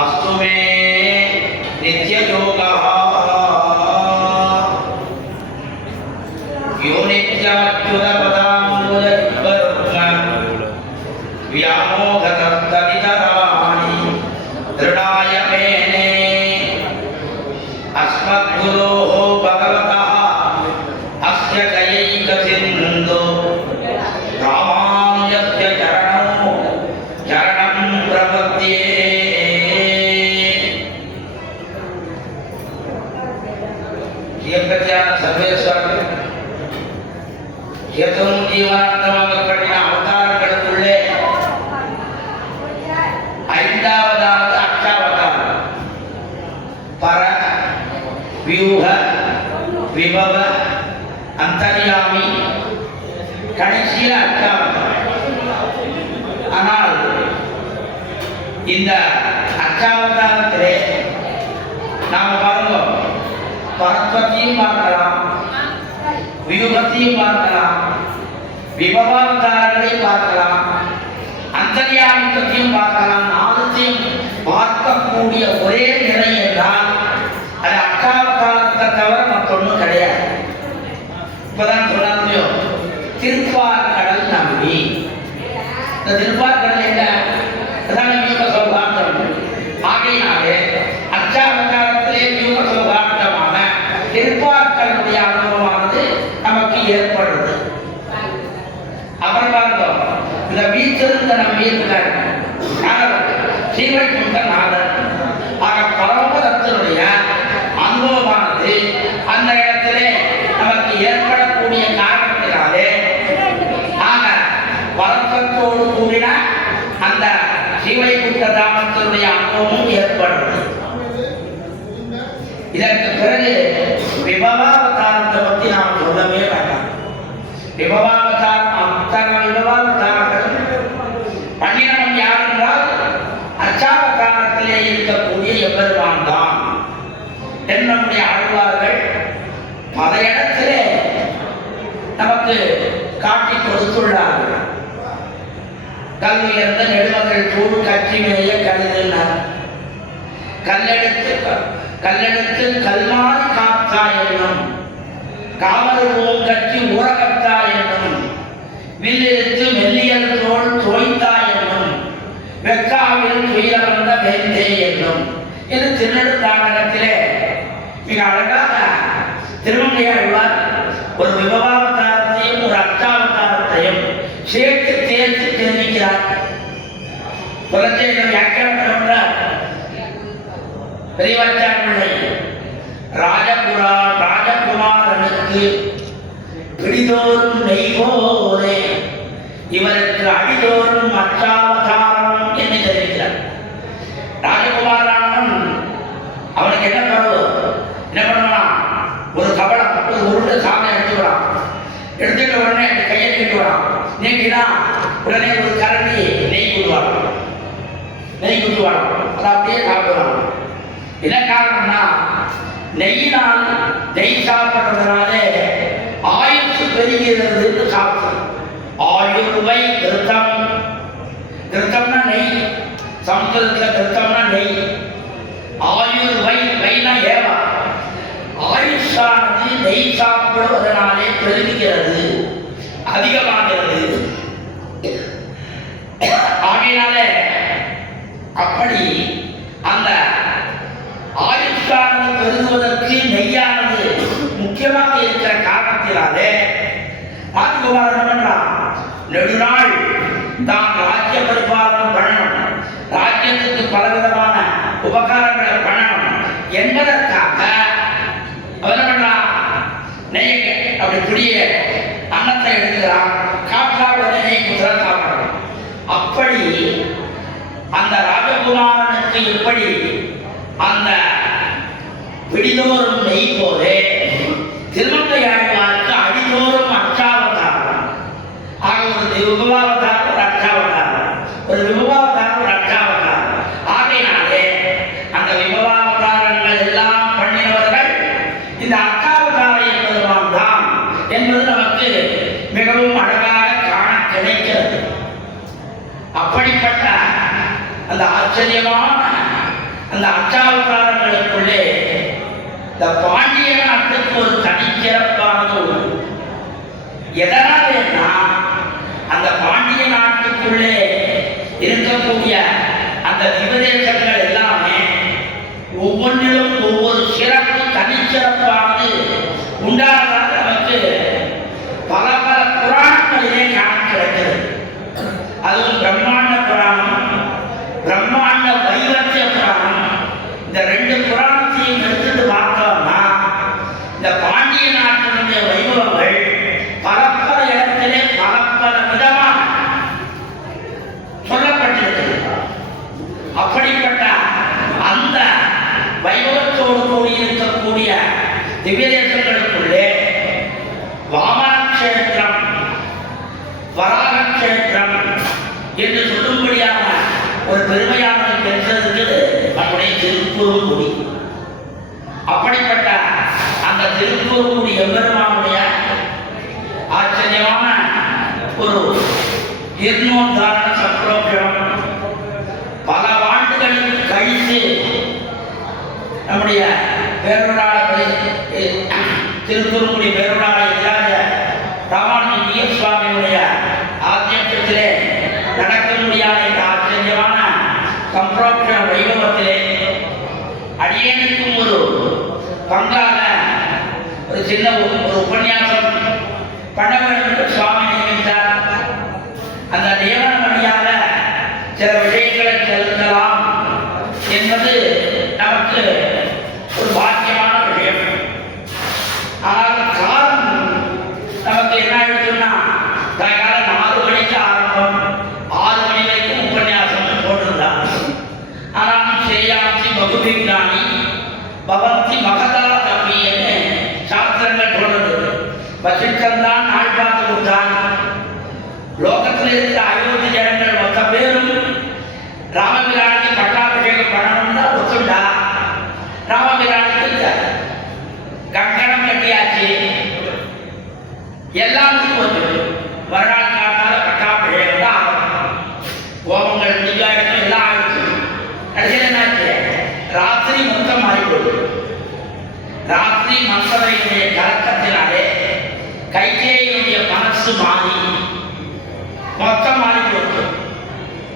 अस्तु मे नित्ययोगः यो नित्याच्युतपदाम्बुजयुग्मरुग्म व्यामोहतस्तदितराणि दृढाय मेने अस्मद्गुरोः भगवतः अस्य दयैकसिन्धो रामानुजस्य चरणं प्रपद्ये। सर्वेश्वर यतुं जीवनान्तमं कठिन ಅವತಾರಗಳಲ್ಲೇ ಐದವದಾದ ಅಷ್ಟಾವತಾರ ಪರ ವ್ಯೂಹ ವಿಭವ ಅಂತರ್ಯಾಮಿ கடைசியில் அஷ்டாவதாரம். ஆனால் இந்த அஷ்டாவதாரத்திலே நாம் பாருங்க பரத்வத்தையும் பார்க்கலாம், வியூகத்தையும் பார்க்கலாம், விபவாவதாரங்களையும் பார்க்கலாம், அந்தர்யாமித்தையும் பார்க்கலாம். நாலத்தையும் பார்க்கக்கூடிய ஒரே நிலை என்றால் அது அஷ்டாவதாரத்தை தவிர மற்றொன்றும் கிடையாது. இப்பதான் சொன்னாங்க திருப்பார்கடல் நம்பி. இந்த திருப்பார்கடல் என்ன? வியூக சௌகார்த்தம். ஆகையினாலே அஷ்டாவதாரத்திலே வியூக சௌகார்த்தமான திருப்பார்கடலுடைய அனுபவமானது நமக்கு ஏற்படுது. அப்புறம் பார்த்தோம் இந்த வீட்டிலிருந்த நம்பி இருக்கிறார் ஸ்ரீவைகுண்ட நாதர். ஆக பரமபதத்தினுடைய அனுபவமானது அந்த இடத்திலே நமக்கு ஏற்படக்கூடிய காரணத்தினாலே ஆக பரத்தத்தோடு கூடின அந்த ஸ்ரீவைகுண்ட தாமத்தினுடைய அனுபவமும் ஏற்படுது. இதற்கு பிறகு விபவாவதாரத்தை பற்றி நாம் சொல்லவே வேண்டாம். விபவாவதாரம் அத்தனை விபவாவதாரங்கள் பண்ணினவன் யார் என்றால் அர்ச்சாவதாரத்திலே இருக்கக்கூடிய எம்பெருமான் தான் என்னுடைய ஆழ்வார்கள் பல இடத்திலே நமக்கு காட்டி கொடுத்துள்ளார்கள். கல்வியர்ந்த நெடுமகள் கூடு கட்சி மேய கருதினார். கல்லெடுத்து கல்மாறி காத்தா என்னும் காமரு பூங்கட்சி உரகத்தா என்னும் வில்லெடுத்து மெல்லியல் தோல் தோய்ந்தா என்னும் வெக்காவில் துயில வந்த வேந்தே என்னும் என்று திருநெடுந்தாண்டகத்திலே மிக அழகாக திருமங்கையாழ்வார் ஒரு விபவாவதாரத்தையும் ஒரு அர்ச்சாவதாரத்தையும் சேர்த்து தேர்த்து தெரிவிக்கிறார். புரட்சியை வியாக்கியானம் பண்றார் பெரியவாச்சாரியை. ராஜகுமாரனுக்கு பிடிதோறும் நெய்கோரே இவருக்கு அடிதோறும் அர்ச்சாவதாரம் என்று தெரிவிக்கிறார். ராஜகுமாரன் அவனுக்கு என்ன பண்ணுவான்? ஒரு கவலம் ஒரு உருண்டு சாமி எடுத்துக்கிறான். எடுத்துட்ட உடனே கையை நீட்டுவான். நீட்டினா உடனே ஒரு கரண்டி நெய் குத்துவான். அதை அப்படியே சாப்பிடுவான். என்ன காரணம்னா நெய்யினால் நெய் சாப்பிட்றதுனாலே ஆயுசு பெருகிறது சாப்பிடும். ஆயுர்வை திருத்தம். திருத்தம்னா நெய். சமுத்திரத்தில் திருத்தம்னா நெய். ஆயுர்வை வைனா ஏவா. ஆயுஷானது நெய் சாப்பிடுவதனாலே பெருகிறது, அதிகமாகிறது. ஆகையினாலே அப்படி அந்த ஆயுஷானது பெருகுவதற்கு நெய்யானது முக்கியமாக இருக்கிற காரணத்தினாலே ராஜகுமாரன் என்ன பண்றான்? நெடுநாள் தான் ராஜ்ய பரிபாலனம் பண்ணணும், ராஜ்யத்துக்கு பலவிதமான உபகாரங்களை பண்ணணும் என்பதற்காக அவன் என்ன பண்றான்? நெய்ய அப்படி புடிய அன்னத்தை எடுத்துக்கிறான். காற்றாவுடைய நெய் குதிரை சாப்பிடணும். அப்படி அந்த ராஜகுமாரனுக்கு எப்படி அந்த பிடிதோறும் நெய் போலே திருமங்கையாழ்வாருக்கு அடிதோறும் அர்ச்சாவதாரம். ஆக ஒரு விபவாவதாரம் ஒரு அர்ச்சாவதாரம், ஒரு விபவாவதாரம் ஒரு அர்ச்சாவதாரம். ஆகையினாலே அந்த விபவாவதாரங்கள் எல்லாம் பண்ணினவர்கள் இந்த அர்ச்சாவதார என்பதுதான் தான் என்பது நமக்கு மிகவும் அழகாக காண கிடைக்கிறது. அப்படிப்பட்ட அந்த ஆச்சரியமான அந்த அச்சாவதாரங்களுக்குள்ளே இந்த பாண்டிய நாட்டுக்கு ஒரு தனிச்சிறப்பானது உண்டு. எதனாலேன்னா அந்த பாண்டிய நாட்டுக்குள்ளே இருக்கக்கூடிய அந்த திவதேசங்கள் எல்லாமே ஒவ்வொன்றிலும் ஒவ்வொரு சிறப்பு தனிச்சிறப்பானது உண்டானதாக நமக்கு பல பல புராணங்களிலே காண கிடைக்கிறது. அதுவும் பிரம்மாண்ட புராணம், பிரம்மாண்ட வைவர்த்திய புராணம், இந்த ரெண்டு புராணத்தையும் எடுத்துட்டு பார்த்தோம்னா இந்த பாண்டிய நாட்டினுடைய வைபவங்கள் பல பல இடத்திலே பல பல விதமாக சொல்லப்பட்டிருக்கிறது. அப்படிப்பட்ட அந்த வைபவத்தோடு கூடியிருக்கக்கூடிய திவ்யதேசங்களுக்குள்ளே வாமனக்ஷேத்திரம், வராகக்ஷேத்திரம் என்று சொல்லும்படியான ஒரு பெருமையானது பெற்றதுக்கு நம்முடைய திருக்குறுங்குடி. அப்படிப்பட்ட அந்த திருக்குறுங்குடி எம்பெருமானுடைய ஆச்சரியமான ஒரு ஜீர்ணோத்தாரண சக்கரோபயம் பல ஆண்டுகளுக்கு கழித்து நம்முடைய பேருடாள திருக்குறுங்குடி பேருடாள இல்லாத ராமானுஜ சுவாமியுடைய ஆத்தியத்திலே நடக்க முடியாத இந்த ஆச்சரியமான சம்பிரோட்சண வைபவத்திலே அடியேனுக்கும் ஒரு பங்காக ஒரு சின்ன ஒரு உபன்யாசம் பண்ண வேண்டும் என்று சுவாமி நியமித்தார். அந்த நியமன வழியாக சில விஷயங்களை செலுத்தலாம் என்பது நமக்கு ஒரு பாக்கியமான விஷயம். ஆனால் காலம் நமக்கு என்ன ஆயிடுச்சுன்னா காலம் 4 மணிக்கு ஆரம்பம், 6 மணி வரைக்கும் உபன்யாசம் போட்டிருந்தான். ஆனாலும் செய்யாச்சி பகுதிராணி பவந்தி மகதா தம்பி என்று சாஸ்திரங்கள் சொல்றது. வசிஷ்டன் தான் நாள் பார்த்து கொடுத்தான். லோகத்தில் இருக்கிற 50 ஜனங்கள் மொத்த பேரும் ராமபிரானுக்கு பட்டாபிஷேகம் பண்ணணும்னா ஒத்துண்டா. ராமபிரானுக்கு கங்கணம் கட்டியாச்சு, எல்லாருக்கும் வந்து மறுநாள் காத்தால பட்டாபிஷேகம் தான் ஆகும். கோபங்கள் முடிஞ்சாயிடுச்சு, எல்லாம் ஆயிடுச்சு. கடைசியில் என்னாச்சு? ராத்திரி மொத்தம் மாறிப்போகுது. ராத்திரி மன்சபையினுடைய கலக்கத்தினாலே கைகேயினுடைய மனசு மாறி மொத்தம் மாறிப்போச்சு.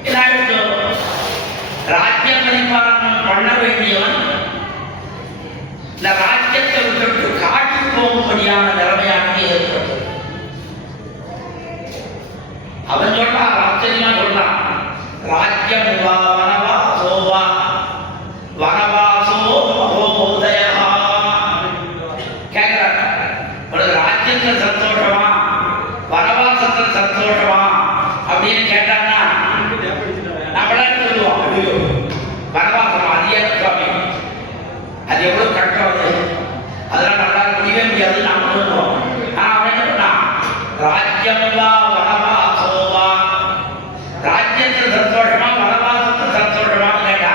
என்னாயிடுச்சு? ராஜ்ய பரிபாலனம் பண்ண வேண்டியவன் இந்த ராஜ்யத்தை விட்டு காட்டி போகும்படியான நிலைமையானது ஏற்பட்டது. அவன் சொல்றான், ஆச்சரியமா சொல்றான், ராஜ்யம் வனவாசோவா வனவாசோ மகோதயா. கேட்கிறாங்க, உனக்கு ராஜ்யத்துல சந்தோஷமா வனவாசத்துல சந்தோஷமா அப்படின்னு கேட்டாங்கன்னா நம்மளே சொல்லுவோம், வனவாசம் அது ஏன் சுவாமி, அது எவ்வளவு கஷ்டம், அதெல்லாம் நல்லா முடியவே முடியாது நாம சொல்லுவோம். ஆனா அவன் என்ன பண்ணான், ராஜ்யம் வா வனவாசோவா, ராஜ்யத்தில் சந்தோஷமா வனவாசத்தில் சந்தோஷமான்னு கேட்டா,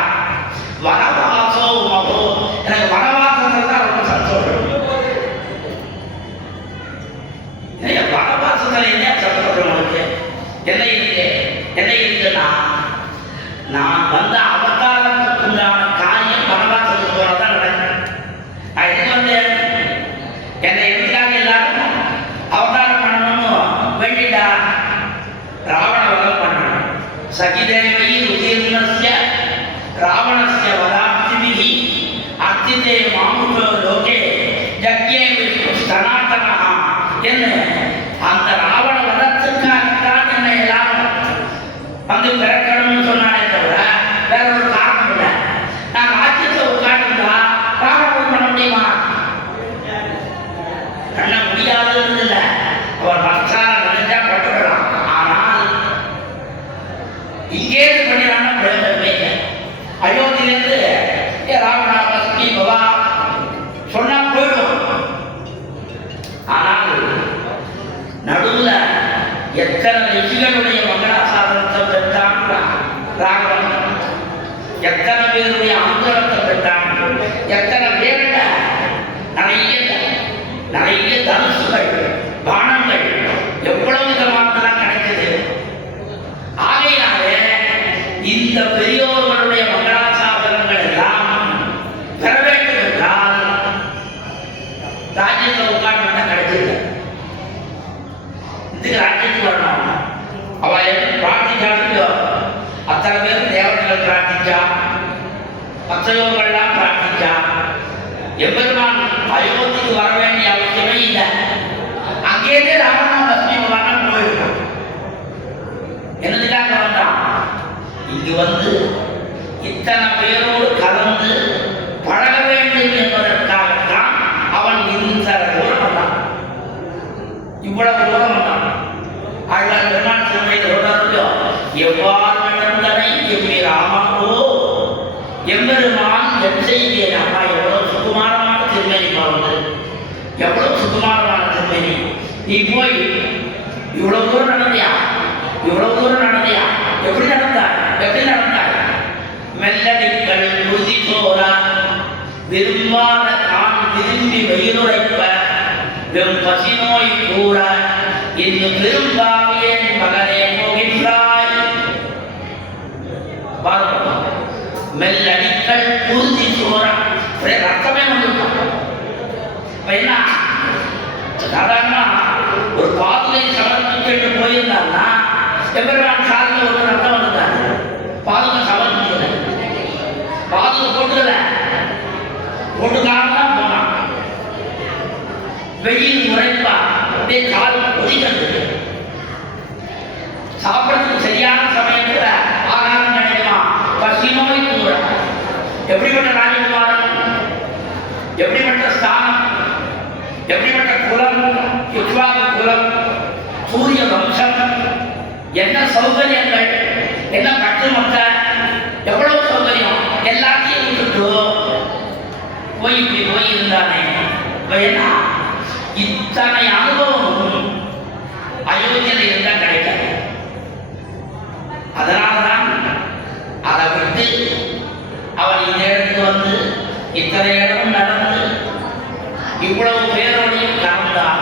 வனவாசோ மகோ, எனக்கு வனவாசத்துல தான் ரொம்ப சந்தோஷம். வனவாசத்துல என்ன சந்தோஷம் இருக்கு? என்ன இருக்கு? என்ன இருக்குன்னா, நான் வந்த அவதாரத்துக்கு உண்டான காரியம் வனவாசத்துக்கு போனதான் நடக்கும். நான் எதுக்கு வந்தேன்? என்னை எதுக்காக எல்லாரும் அவதாரம் பண்ணணும்னு வேண்டிட்டா, ராவண வதம் பண்ணணும். சகிதேவை உதீர்ணஸ்ய ராவணஸ்ய வதாப்திபிஹி அர்த்திதே மாமுஷோ லோகே யக்ஞே விஷ்ணு சனாதனஹ என்று அந்த ராவண வதத்துக்காகத்தான் என்னை எல்லாரும் வந்து பிறக்கணும்னு சொன்னானே தவிர வேற ஒரு காரணம் இல்லை. நான் ராஜ்யத்தில் உட்கார்ந்துருந்தா ராவணம் பண்ண முடியுமா? பண்ண முடியாதுன்னு இல்லை, அவர் மனசார நினைச்சா பட்டுக்கலாம். ஆனால் இங்கே பண்ணிடாம பிரயோஜனமே இல்லை. அயோத்தியிலேருந்து ராவணா பஸ்மி பவா சொன்னா போயிடும். ஆனால் நடுவில் எத்தனை ரிஷிகளுடைய மங்களாசாசனத்தை பெற்றான் ராகவன், எத்தனை பேருடைய ஆந்திரத்தை பெற்றான், எத்தனை பேருடைய நிறைய தனுசுகள் பானங்கள் எவ்வளவு விதமானதெல்லாம் கிடைக்குது. ஆகையினாலே இந்த பெரியோர்களுடைய மங்களாசாசனங்கள் எல்லாம் பிரார்த்திச்சா, பக்தயோகெல்லாம் பிரார்த்திச்சா. எம்பெருமான் அயோத்திக்கு வர வேண்டிய அவசியமே இல்லை. அங்கேயே ராமநாம லட்சுமி போயிருக்கோம். என்னதுக்காக வந்தான்? இங்கு வந்து இத்தனை பேரோடு கலந்து பழக வேண்டும் என்பதற்காகத்தான் அவன் இந்த தூரம் வந்தான். இவ்வளவு தூரம் வந்தான். ஆழ்வார் பெருமான் சொல்லையில் சொல்றாரோ, எவ்வாறு நடந்தனை எம்மி ராமனோ எம்பெருமான் என் செய்தேன். அம்மா எவ்வளவு சுகுமாரமான திருமணி வந்து, எவ்வளவு சுகுமாரமான திருமணி. நீ போய் இவ்வளவு தூரம் நடந்தியா, இவ்வளவு தூரம் நடந்தியா, எப்படி நடந்தாய், எப்படி நடந்தாய்? மெல்லடிக்கள் உறுதி சோரா விரும்பாத தான் விரும்பி வெயிலுரைப்ப வெறும் பசி நோய் கூற இன்னும் விரும்பாவியன் மகனே போகின்றாய். மெல்லடிக்கள் உறுதி சோரா ரத்தமே வந்துட்டான். என்ன சாதாரண ஒரு பாதுகை சமர்ப்பிச்சு போயிருந்தான்னா எம்பெருமான் சாதியில் ஒரு ரத்தம் வந்துட்டாங்க. பாதுகை சமர்ப்பிக்கல, பாதுகை போட்டுக்கல, போட்டுக்காம தான் போனான். வெயில் உரைப்பா அப்படியே கால் ஒதுக்கிறது. சாப்பிட்றதுக்கு சரியான சமயத்தில் ஆகாரம் கிடைக்குமா? பசி நோய் கூற. எப்படிப்பட்ட ராஜகுமாரன், எப்படிப்பட்ட ஸ்தானம், எப்படிப்பட்ட குலம், இக்ஷ்வாகு குலம், சூரிய வம்சம், என்ன சௌகரியங்கள், என்ன கட்டு மக்கள், எவ்வளவு சௌகரியம் எல்லாத்தையும் விட்டுட்டு போய் இப்படி போய் இருந்தானே. என்ன இத்தனை அனுபவம் அயோத்தியில் இருந்தால் கிடைக்காது. அதனால்தான் அதை விட்டு அவன் இந்த இடத்துக்கு வந்து இத்தனை இடமும் நடந்து இவ்வளவு பேரோடையும் கலந்தான்,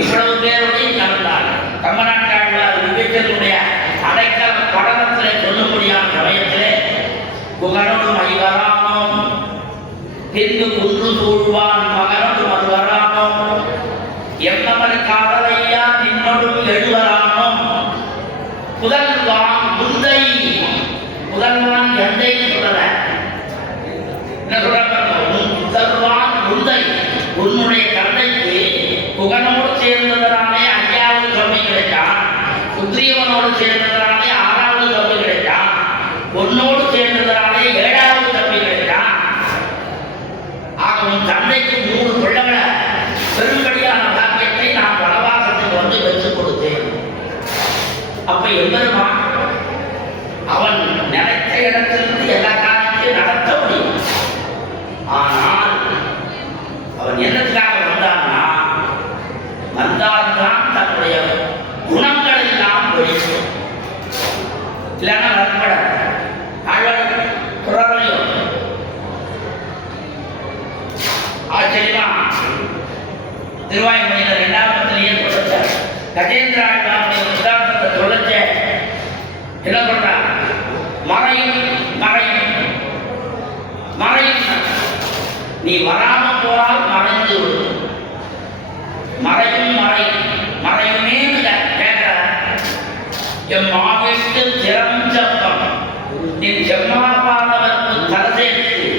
இவ்வளவு பேரோடையும் கலந்தான். கம்மநாட்டாழ்வார் விவேகனுடைய அடைக்கல படலத்திலே சொல்லக்கூடியான சமயத்திலே புகழோடு மைவரானோம் பின்பு குன்று சூழ்வான் மகனோடு மறுவரானோம் எம்மவர் காதலையா நின்னோடும் எழுவரானோம் புதல்வான் முந்தை. புதல்வான் எந்தை சொல்லல, என்ன சொல்றாங்க? புதல்வான் முந்தை. உன்னுடைய தந்தைக்கு புகனோடு சேர்ந்ததனாலே 5வது தொகை கிடைத்தான், சுக்ரீவனோடு சேர்ந்ததனாலே 6வது தொகை கிடைத்தான், உன்னோடு சேர்ந்ததனாலே 7வது தொகை கிடைத்தான். ஆக உன் தந்தைக்கு 3 பிள்ளைகளை பெரும்படியான பாக்கியத்தை நான் வனவாசத்துக்கு வந்து பெற்றுக் கொடுத்தேன். அப்ப எம்பெருமான் அவன் நினைத்த இடத்திலிருந்து எல்லா காரியத்தையும் நடத்த முடியும். ஆனால் அவன் என்னத்துக்காக வந்தான்னா, வந்தால்தான் தன்னுடைய குணங்கள் எல்லாம் வெளிச்சம், இல்லைன்னா வரப்பட ஆழ்வார் குரலையும் ஆச்சரியமா திருவாய்மொழியில 2வது பத்திரிகையே சொல்லச்ச கஜேந்திர ஆழ்வாருடைய உதாரணத்தை சொல்லச்ச என்ன சொல்றா? மறையும் மறையும் மறையும். நீ வராம போனால் மறைந்து விடும். மறையும் மறையும் மறையுமே கேட்கிற எம் மாவிட்டு திறஞ்சப்பம் நின் செம்மாபாதவர்க்கு தரதேற்று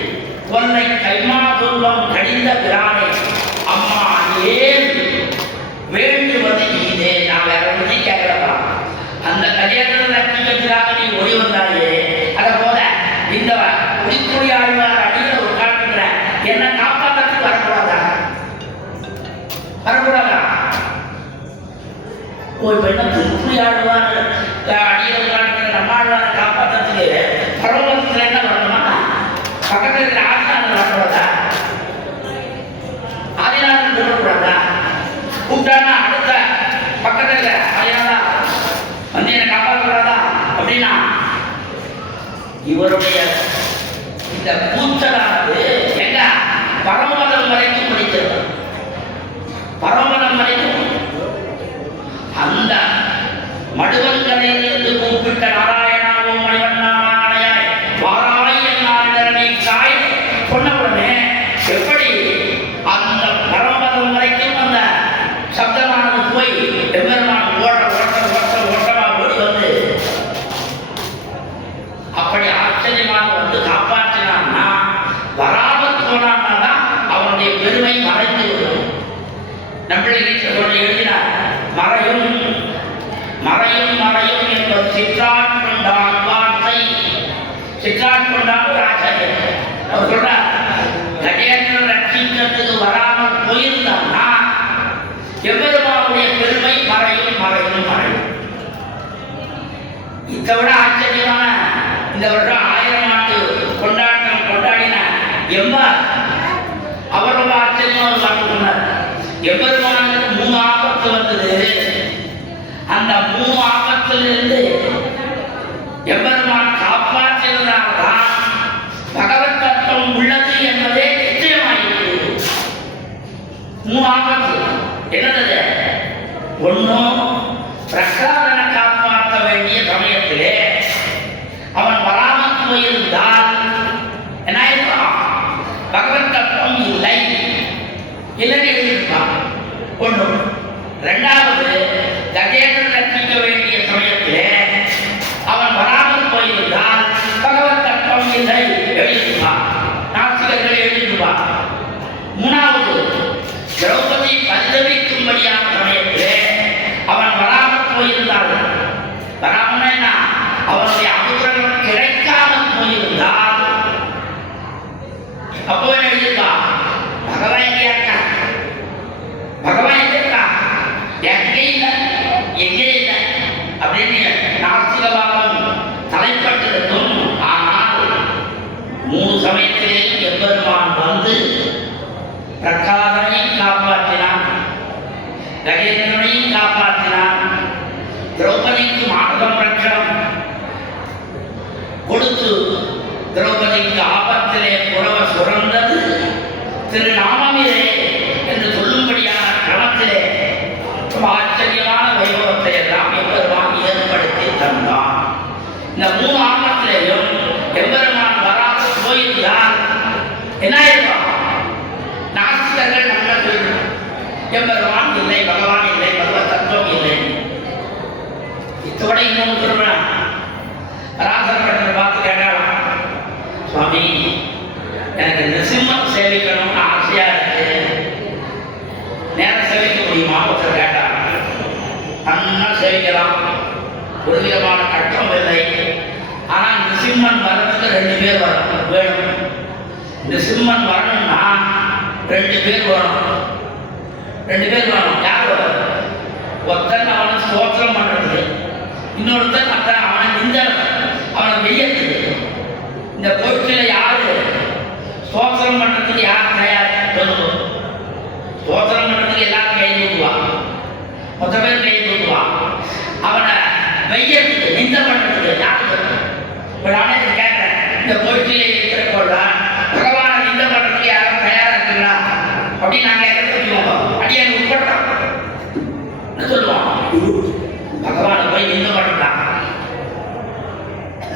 கொன்னை கைமாதுல்லம் கடிந்த பிரானே அம்மா ஏன் வேண்டுவது இதே. நான் வேற ஒன்றி கேட்கிறப்பா, அந்த கஜேந்திர லட்சுமிக்காக நீ ஒளி வந்தாயே, அதை போல இந்த குடிக்குடி ஆழ்வார் அடியில் ஒரு காட்டுகிற என்னை காப்பாற்றத்துக்கு வரக்கூடாதா? வரக்கூடாதா? ஒரு பெண்ணை திருக்குடி ஆழ்வார் அடியில் காட்டுகிற நம்ம ஆழ்வாரை காப்பாற்றத்துக்கு பரவலத்தில் என்ன வரணுமா? பக்கத்தில் இருக்கிற ஆதிநாதன் வரக்கூடாதா? ஆதிநாதன் சொல்லக்கூடாதா? கூப்பிட்டானா அடுத்த பக்கத்தில் ஆதிநாதா வந்து என்னை காப்பாற்றக்கூடாதா அப்படின்னா இவருடைய இந்த கூச்சலானது எங்க பரமபதம் வரைக்கும் முடித்தது. பரமபதம் வரைக்கும் அந்த மடுவங்கரையிலிருந்து கூப்பிட்ட நாராயணாவும் மணிவண்ணாயாய் வாராய் என்னாரிடனை காய் சொன்ன உடனே எப்படி அந்த பரமபதம் வரைக்கும் அந்த சப்தமானது போய் எம்பெருமான் ஓட்ட ஓட்ட ஓட்ட ஓட்டமா ஓடி வந்து அப்படி ஆச்சரியம் பெருமை மறைந்து வரும். நம்மளை வீட்டில் எழுதினார், மறையும் மறையும் மறையும் என்பது சிற்றான் கொண்டான் வார்த்தை. சிற்றான் கொண்டான் ஒரு ஆச்சாரியர் அவர் சொல்றார், கஜேந்திரன் ரட்சிக்கிறதுக்கு வராமல் போயிருந்தான்னா எவ்வளவுடைய பெருமை மறையும் மறையும் மறையும். இதை விட ஆச்சரியமான இந்த வருடம் 1000 ஆண்டு கொண்டாட்டம் கொண்டாடின எம்பார் அவரோட ஆச்சரியமாக சொன்னார். எம்பெருமானுக்கு 3 ஆபத்து வந்தது. அந்த 3 ஆபத்திலிருந்து எம்பெருமான் காப்பாற்றினால்தான் பகவத் தத்துவம் உள்ளது என்பதே நிச்சயமாயிருக்கிறது. 3 ஆபத்து என்னது? ஒன்றும் பிரகலாதனை காப்பாற்ற வேண்டிய சமயத்திலே அவன் வராமல் போயிருந்தால் என்ன ஆயிருப்பான்? பகவத் தத்துவம் இல்லை இல்லைன்னு எழுதியிருப்பான். ஒன்று. 2வது, கஜேந்திரன் ரட்சிக்க வேண்டிய சமயத்திலே அவன் வராமல் போயிருந்தால் பகவத் தத்துவம் இல்லை எழுதியிருப்பான். நாஸ்திகர்கள் எழுதியிருப்பான். 3வது, திரௌபதி பரிதவிக்கும்படியான சமயத்திலே அவன் வராமல் போயிருந்தால், வராமல் அவனுடைய அனுகிரகம் கிடைக்காமல் போயிருந்தால் அப்போ எழுதியிருப்பான், பகவான் எங்கேயா இருக்கா? பகவான் எங்க இருக்கா? எங்கே இல்லை எங்கே இல்லை அப்படின்னு நாஸ்திகவாதம் தலைப்பட்டிருக்கும். ஆனால் 3 சமயத்திலேயும் எம்பெருமான் வந்து பிரகலாதனையும் காப்பாற்றினான், கஜேந்திரனையும் காப்பாற்றினான், திரௌபதிக்கு மார்கரட்சணம் கொடுத்து திரௌபதிக்கு ஆபத்திலே புறவ சுரந்தது திருநாமமிலே என்று சொல்லும்படியான களத்திலே ஆச்சரியமான வைபவத்தை எல்லாம் எம்பெருமான் ஏற்படுத்தி தந்தான். இந்த 3 ஆபத்திலேயும் எம்பெருமான் வராது போயிருந்தால் என்ன இருப்பான்? நாஸ்திகர்கள் நம்ம சொல்றோம், எம்பெருமான் இல்லை, பகவான் இல்லை, பகவத் தத்துவம் இல்லை. இத்தோட இன்னொன்று சொல்றேன். ராசப்பட்டனை பார்த்து கேட்டாலும், சுவாமி எனக்கு நிருசிம்மன் சேவிக்கணும்னு ஆசையா இருக்கு, நேரம் சேவிக்க முடியுமா? ஒருத்தர் கேட்டார். நன்னா சேவிக்கலாம், ஒரு விதமான கட்டம் இல்லை. ஆனால் நிருசிம்மன் வரதுக்கு 2 பேர் வேணும். நிருசிம்மன் வரணும்னா 2 பேர் வேணும். 2 பேர் வேணும். யார் வரும்? ஒருத்தன் அவனை ஸ்தோத்திரம் பண்றது, இன்னொருத்தன் அவனை அவனை வெய்யத்துக்கு. இந்த பொருட்களை யாரு ஸ்தோத்திரம் பண்றதுக்கு யார் தயார் சொல்லுவோம்? ஸ்தோத்திரம் பண்றதுக்கு எல்லாரும் கை தூக்குவா, மொத்த பேர் கை தூக்குவா. அவனை வெய்யத்துக்கு நிந்த பண்றதுக்கு யாரு சொல்லுவோம்? இப்போ நானே கேட்கிறேன், இந்த பொருட்களை இருக்கிற கொள்ள பகவானை நிந்த பண்றதுக்கு யாரும் தயாரா இருக்குங்களா அப்படின்னு நான் கேட்கறது அடியே உட்பட்டான் சொல்லுவான். பகவானை போய் நிந்த பண்றான்,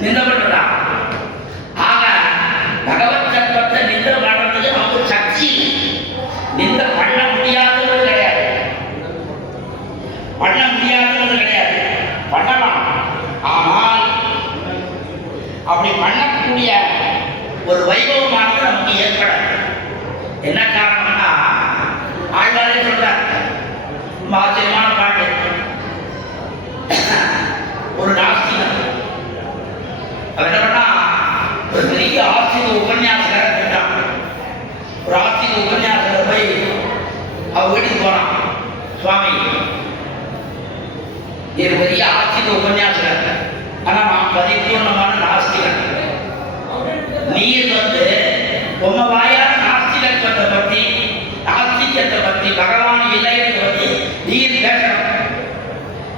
நிந்த பண்றான். ஆக பகவத் தத்துவத்தை நிந்த பண்றதுக்கு நமக்கு சக்தி நிந்த பண்ண முடியாதது கிடையாது, பண்ண முடியாதது கிடையாது, பண்ணலாம். ஆனால் அப்படி பண்ணக்கூடிய ஒரு வைபவமானது நமக்கு ஏற்படாது. என்ன காரணம்னா, ஆழ்வாரே சொல்றார், ஆச்சரியமான பாட்டு. ஒரு நாஸ்திகன் அவர் என்ன பண்ணா, ஒரு பெரிய ஆஸ்திக உபன்யாசகரை கேட்டான். ஒரு ஆஸ்திக உபன்யாசகர் போய் அவர் வீட்டுக்கு போனான். சுவாமி, இது பெரிய ஆஸ்திக உபன்யாசகர், ஆனா நான் பரிபூர்ணமான நாஸ்திகன். நீர் உம்ம வாயால் நாஸ்திகத்தை பற்றி, நாஸ்திகத்தை பற்றி, பகவான் இல்லைன்னு பற்றி நீர் கேட்கணும்.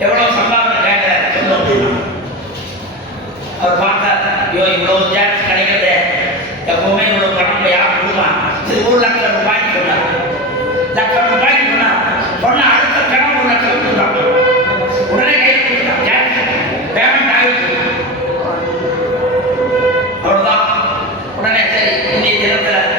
எவ்வளவு சம்பாவனை கேட்கிற சொல்ல. அவர் பார்த்தார், ஐயோ இவ்வளவு சான்ஸ் கிடைக்கிறது, எப்பவுமே இவ்வளவு பணம் யார் கொடுமா? இது 1 லட்சம் ரூபாய்க்கு சொன்னார். 1 லட்சம் ரூபாய்க்கு சொன்னார். சொன்ன அடுத்த கணம் 1 லட்சம் கொடுத்தாங்க. உடனே கையில் கொடுத்தாங்க, பேமெண்ட் ஆகிடுச்சு. அவ்வளவுதான். உடனே சரி, இன்னைய தினத்தில்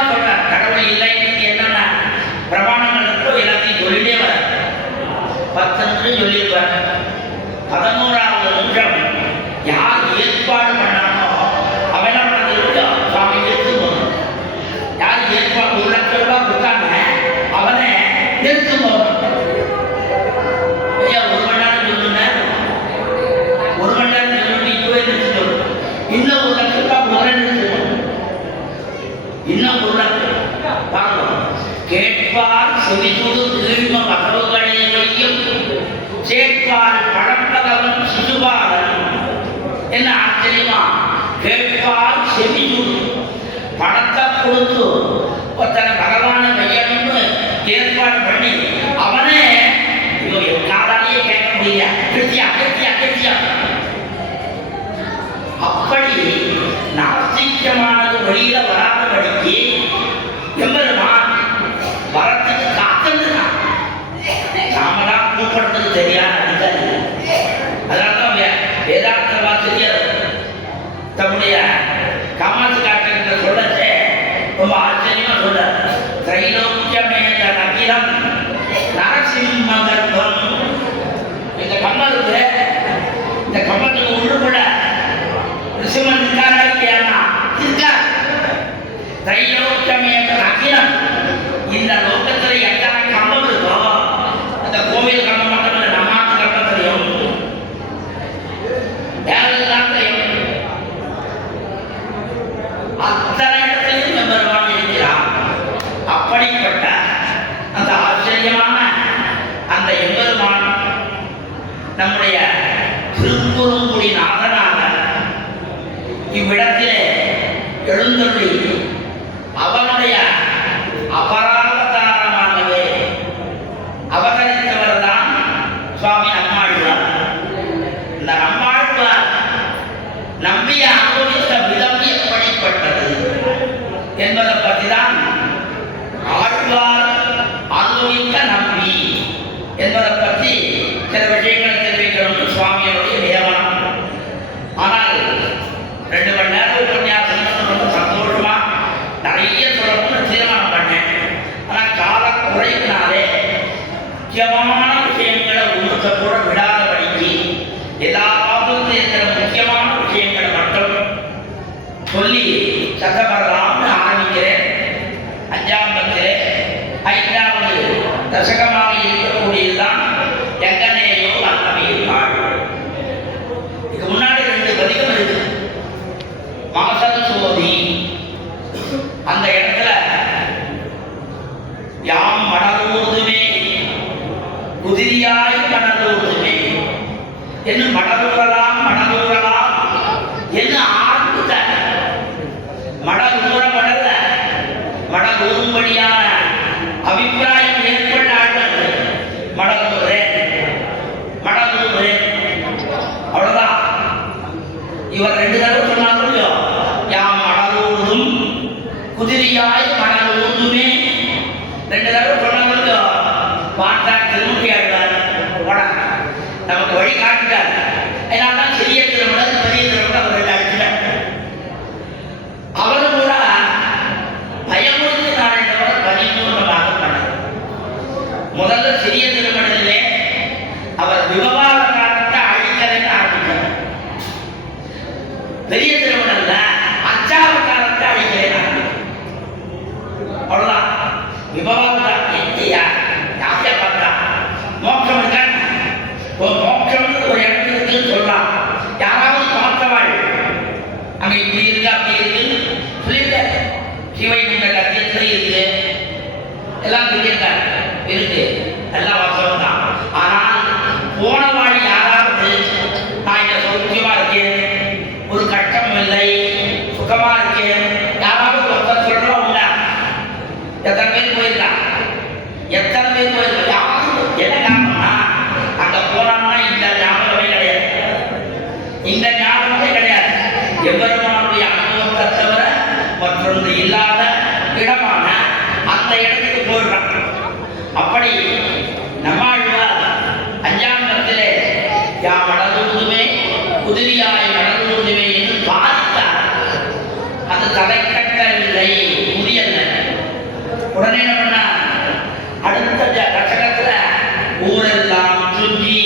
விதமா சொல்றார். கடவுள் இல்லைன்னு என்னன்னா பிரமாணங்கள் இருக்கோ எல்லாத்தையும் சொல்லிட்டே வர 10 சொல்லியிருப்பார். 11வது நிமிஷம் யார் ஏற்பாடு பண்ணானோ அவன் என்ன பண்ணது சுவாமி எடுத்து போகணும். யார் ஏற்பாடு 1 லட்சம் ரூபாய் கொடுத்தாங்க அவனை எடுத்து போகணும். ஐயா 1 மணி நேரம் சொல்லுங்க, 1 மணி நேரம் சொல்லிட்டு இப்பவே எடுத்து சொல்லணும். இன்னும் 1 லட்சம் ரூபாய் முதல்ல எடுத்து போகணும். இன்னும் 1 லட்சம் பார்க்கணும். கேட்பார் செவிசுடு கீழ்ம மகவுகளை வையும் சேர்ப்பார் பழப்பதவன் சிசுபாலன். என்ன ஆச்சரியமா, கேட்பார் செவிசுடு பணத்தை கொடுத்து ஒருத்தனை பகவானை வையணும்னு ஏற்பாடு பண்ணி அவனே காதாலேயே கேட்க முடியல, கிருத்தியா கிருத்தியா கிருத்தியா. அப்படி நாஸ்திகமானது வெளியில வராதபடிக்கு எம்பெருமான் வரத்துக்கு காத்திருந்தான். நாமெல்லாம் கூப்பிடுறதுக்கு தெரியாது அதிகாரி. அதனால்தான் வேதாந்த வாசிரியர் தம்முடைய காமாட்சி காட்டுகின்ற சொல்லச்சே ரொம்ப ஆச்சரியமா சொல்ற. திரைலோக்கியமேத நகிலம் நரசிம்ம கர்ப்பம். இந்த கம்மலுக்கு இந்த கம்மத்துக்கு உள்ளுக்குள்ள ரிசிம்மன் இருக்காரா இல்லையா? இருக்கார். திரைலோக்கியமேத நகிலம். இந்த லோகத்தில் எத்தனை கம்பம் இருக்கோ அந்த கோவில் கம்பம் மட்டும் இல்லை, நம்மாட்டு கம்பத்திலையும் தேவதாத்திலையும் அத்தனை இடத்திலையும் எம்பெருமான் இருக்கிறார். அப்படிப்பட்ட அந்த ஆச்சரியமான அந்த எம்பெருமான் நம்முடைய திருக்குறுங்குடி நாதனாக இவ்விடத்திலே எழுந்தருளி அவனுடைய அபராவதாரமாகவே அவதரித்தவர் தான் சுவாமி நம்மாழ்வார். இந்த நம்மாழ்வார் நம்பிய அனுபவித்த விதம் எப்படிப்பட்டது என்பதை பற்றி தான் ஆழ்வார் அனுபவித்த நம்பி என்பதை பற்றி சில விஷயங்களை தெரிவிக்கணும் சுவாமியோடைய நியமனம். ஆனால் 2 மணி நேரம் உபன்யாசம் ரொம்ப சந்தோஷமா நிறைய சொல்லணும்னு தீர்மானம் பண்ணேன். ஆனால் கால குறைவினாலே முக்கியமான விஷயங்களை உணர்த்த கூட விடாதபடிக்கு எல்லா பாவத்திலும் இருக்கிற முக்கியமான விஷயங்களை மட்டும் சொல்லி சத்தப்படலாம்னு ஆரம்பிக்கிறேன். 5ஆம் பத்திலே 5வது தசகமாக இருக்கக்கூடியதுதான் எங்கனேயோ அன்னமையிருப்பாள். இதுக்கு முன்னாடி 2 பதிகம் இருக்கு. மாசல் சோதி அந்த இடத்துல யாம் மடலூர்துமே குதிரியாய் மடலூர்துமே என்று மடலூரலாம் மடலூரலாம் என்று ஆரம்பித்த மடலூர மடல மடலூரும்படியான அபிப்பிராயம் ஏற்பட்டார்கள். மடலூரேன் மடலூரேன் அவ்வளவுதான். இவர் 2 தடவை சொன்னாலும் யாம் மடலூர்தும் குதிரியாய் மடலூர்துமே 2 தடவை சொன்னாலும் பார்த்தார். திருமூர்த்தி ஆழ்வார் நமக்கு வழி காட்டுட்டார். அதனால்தான் சிறிய திருமணம் பெரிய திருமணம் அவர் 2 அடிச்சுட்டார். அவரும் கூட பயமுறுத்தி நாளை பரிபூர்ணமாக பண்ணார். முதல்ல சிறிய திருமணத்திலே அவர் விவகார காலத்தை அழிக்கலைன்னு ஆரம்பித்தார். பெரிய திருமணம்ல அச்சாவதாரத்தை அழிக்கலைன்னு ஆரம்பித்தார். அவ்வளவுதான். விவகாரம் யாரையா பார்த்தா மோட்சம் இருக்கா? மோட்சம் ஒரு இடத்துல இருக்குன்னு சொல்லலாம். யாராவது பார்த்தவாள் அங்க இப்படி இருக்கு அப்படி இருக்குன்னு சொல்லியிருக்க. சிவைகுண்ட கத்தியத்துல இருக்கு, எல்லாம் சொல்லியிருக்காரு. இருக்கு, எல்லாம் வாசகம் தான். ஆனால் போனவாள் யாராவது நான் இங்க சௌக்கியமா இருக்கேன், ஒரு கஷ்டம் இல்லை, சுகமா இருக்கேன், யாராவது ஒருத்தர் சொல்றோம் உண்டா? எத்தனை பேர் போயிருக்கா? எத்தனை பேர் போயிருக்கா? என்ன காரணம்னா அங்க போனோம்னா இந்த ஞாபகமே கிடையாது, இந்த ஞாபகமே கிடையாது. எம்பெருமானுடைய அனுபவத்தை தவிர மற்றொன்று இல்லாத இடமான அந்த இடத்துக்கு போயிடுறான். அப்படி நம்மாழ்வார் 5ஆம் பத்திலே யா மடலூர்துமே குதிரியாய் மடலூர்துமே என்று பாதித்தார். அது தலை கட்டவில்லை, புரியல. உடனே என்ன பண்ணா, அடுத்த தசகத்துல ஊரெல்லாம் சுற்றி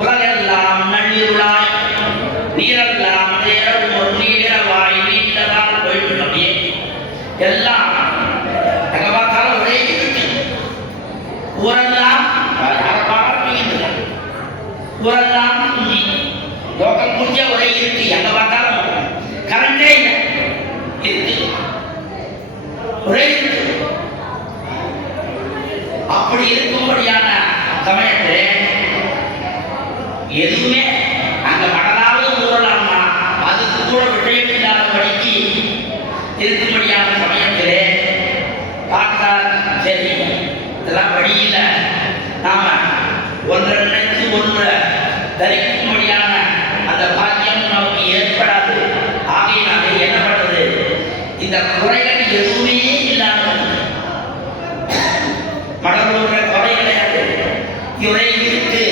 உலகெல்லாம் நள்ளிருளாய் நீரெல்லாம் நேரம் ஒரு நீரவாய் நீண்டதால் போயிட்டு அப்படியே எல்லாம் எங்க பார்த்தாலும் ஒரே இருக்கு. ஊரெல்லாம் ஊரெல்லாம் சுற்றி லோக்கம் முடிஞ்ச ஒரே இருக்கு. எங்க பார்த்தாலும் கரண்டே இல்லை, இருக்கு ஒரே இருக்கு. அப்படி இருக்கும்படியான சமயத்தில் எதுவுமே அங்க மடலாவது ஊரலாம்னா அதுக்கு கூட விஷயம் இல்லாதபடிக்கு இருக்கும்படியான சமயத்திலே பார்த்தா சரி, இதெல்லாம் வழியில நாம ஒன்றை நினைத்து ஒன்று தரிக்கும்படியான அந்த பாக்கியம் நமக்கு ஏற்படாது. ஆகையினாலே என்ன பண்றது, இந்த குறைகள் எதுவுமே இல்லாத மடலூர்ல குறை கிடையாது, ஒரே இருக்கு,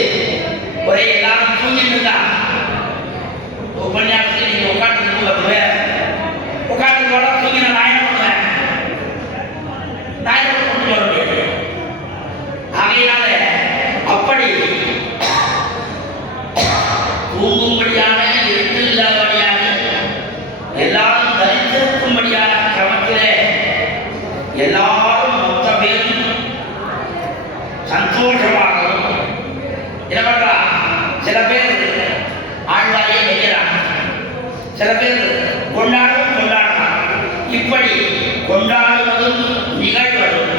ஒரே எல்லாரும் தூங்கிட்டு இருக்கான். உபன்யாசத்தில் நீங்க உட்காந்து உட்காந்து வர தூங்கின நான் என்ன பண்ணுவேன், நான் என்ன கொண்டு வர முடியாது. ஆகையினால அப்படி தூங்கும்படியான இருட்டு இல்லாதபடியான எல்லாரும் தரித்திருக்கும்படியான கிரமத்திலே எல்லாரும் மொத்த பேரும் சந்தோஷமாகவும் என்ன பண்றா, சில பேர் ஆழ்வாரியை வைக்கிறான், சில பேர் கொண்டாடுறான். இப்படி கொண்டாடுவதும் நிகழ்வதும்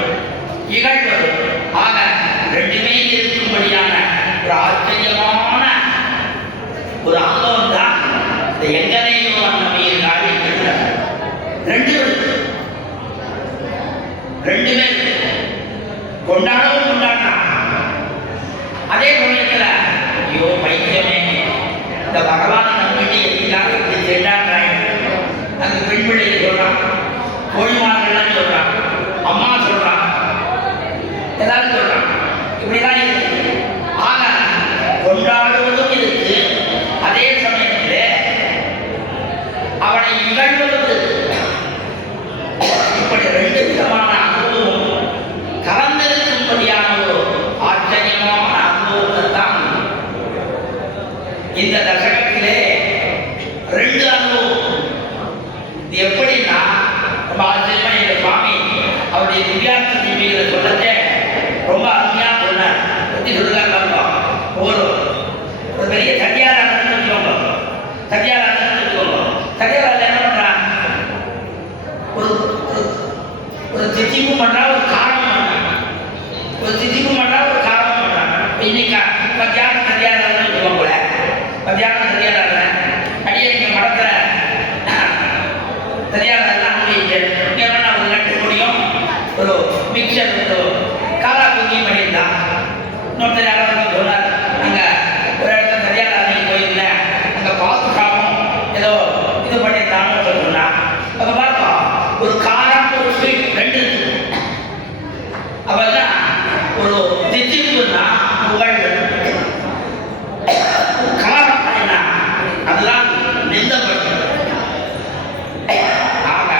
ஆக ரெண்டுமே இருக்கும்படியான ஒரு ஆச்சரியமான ஒரு அனுபவம் தான் இந்த எங்கனையோ அன்னமையில் காவியிருக்கிறார். ரெண்டுமே கொண்டாடவும் கொண்டாடினான். அதே சமயத்துல ஐயோ பைத்தியமே, இந்த பகவானை நம்பிட்டு எதுக்காக இப்படி சென்றாங்க. அந்த பெண் பிள்ளைங்க சொல்றான், கோழிமார்கள்லாம் சொல்றான், அம்மா சொல்றான், எல்லாரும் சொல்றான், இப்படிதான் இருக்கு. ஆக கொண்டாடுவதும் இருக்கு, அதே சமயத்தில் அவனை இகழ்வதும் இருக்கு. இப்படி ரெண்டு விதமான அனுபவம் கலந்திருக்கும்படியான ஒரு ஆச்சரியமான அனுபவத்தை தான் இந்த தசகத்திலே ரெண்டு அனுபவம். இது எப்படின்னா, ரொம்ப ஆச்சரியமா எங்க சுவாமி அவருடைய திவ்யார்த்த தீபிகளை சொல்லச்சே ரொம்ப அருமையா சொன்னார். பத்தி சொல்லுறாங்க, ஒரு பெரிய சத்தியார் அனுபவிச்சுக்கோங்க. சத்தியார் என்ன பண்றான், ஒரு தித்திப்பு பண்றா, ஒரு காரணம் பண்றான், ஒரு தித்திப்பு பண்றா, ஒரு காரணம் பண்றான். இன்னைக்கு மத்தியானம் சத்தியாராதனை வச்சுக்கோங்கள, மத்தியானம் சத்தியாராதனை அடியே நீங்க மடத்துல சத்தியாராதனை அனுபவிச்சு ஒரு லட்டு முடியும், ஒரு மிக்சர், ஒரு காலா குங்கியும் பண்ணியிருந்தான். இன்னொருத்தர் யாராவது சொன்னார், அங்க ஒரு இடத்துல சத்தியாராதனைக்கு போயிருந்தேன், அங்க பாத்து சாப்பிடும் ஏதோ இது பண்ணியிருந்தான்னு சொன்னா, அப்ப பார்த்தோம் ஒரு காரம் ஒரு ஸ்வீட் ரெண்டு இருக்கு. அப்பதான் ஒரு தித்திப்புன்னா புகழ், காரம் என்ன அதுதான் நிந்தப்பட்டது. ஆக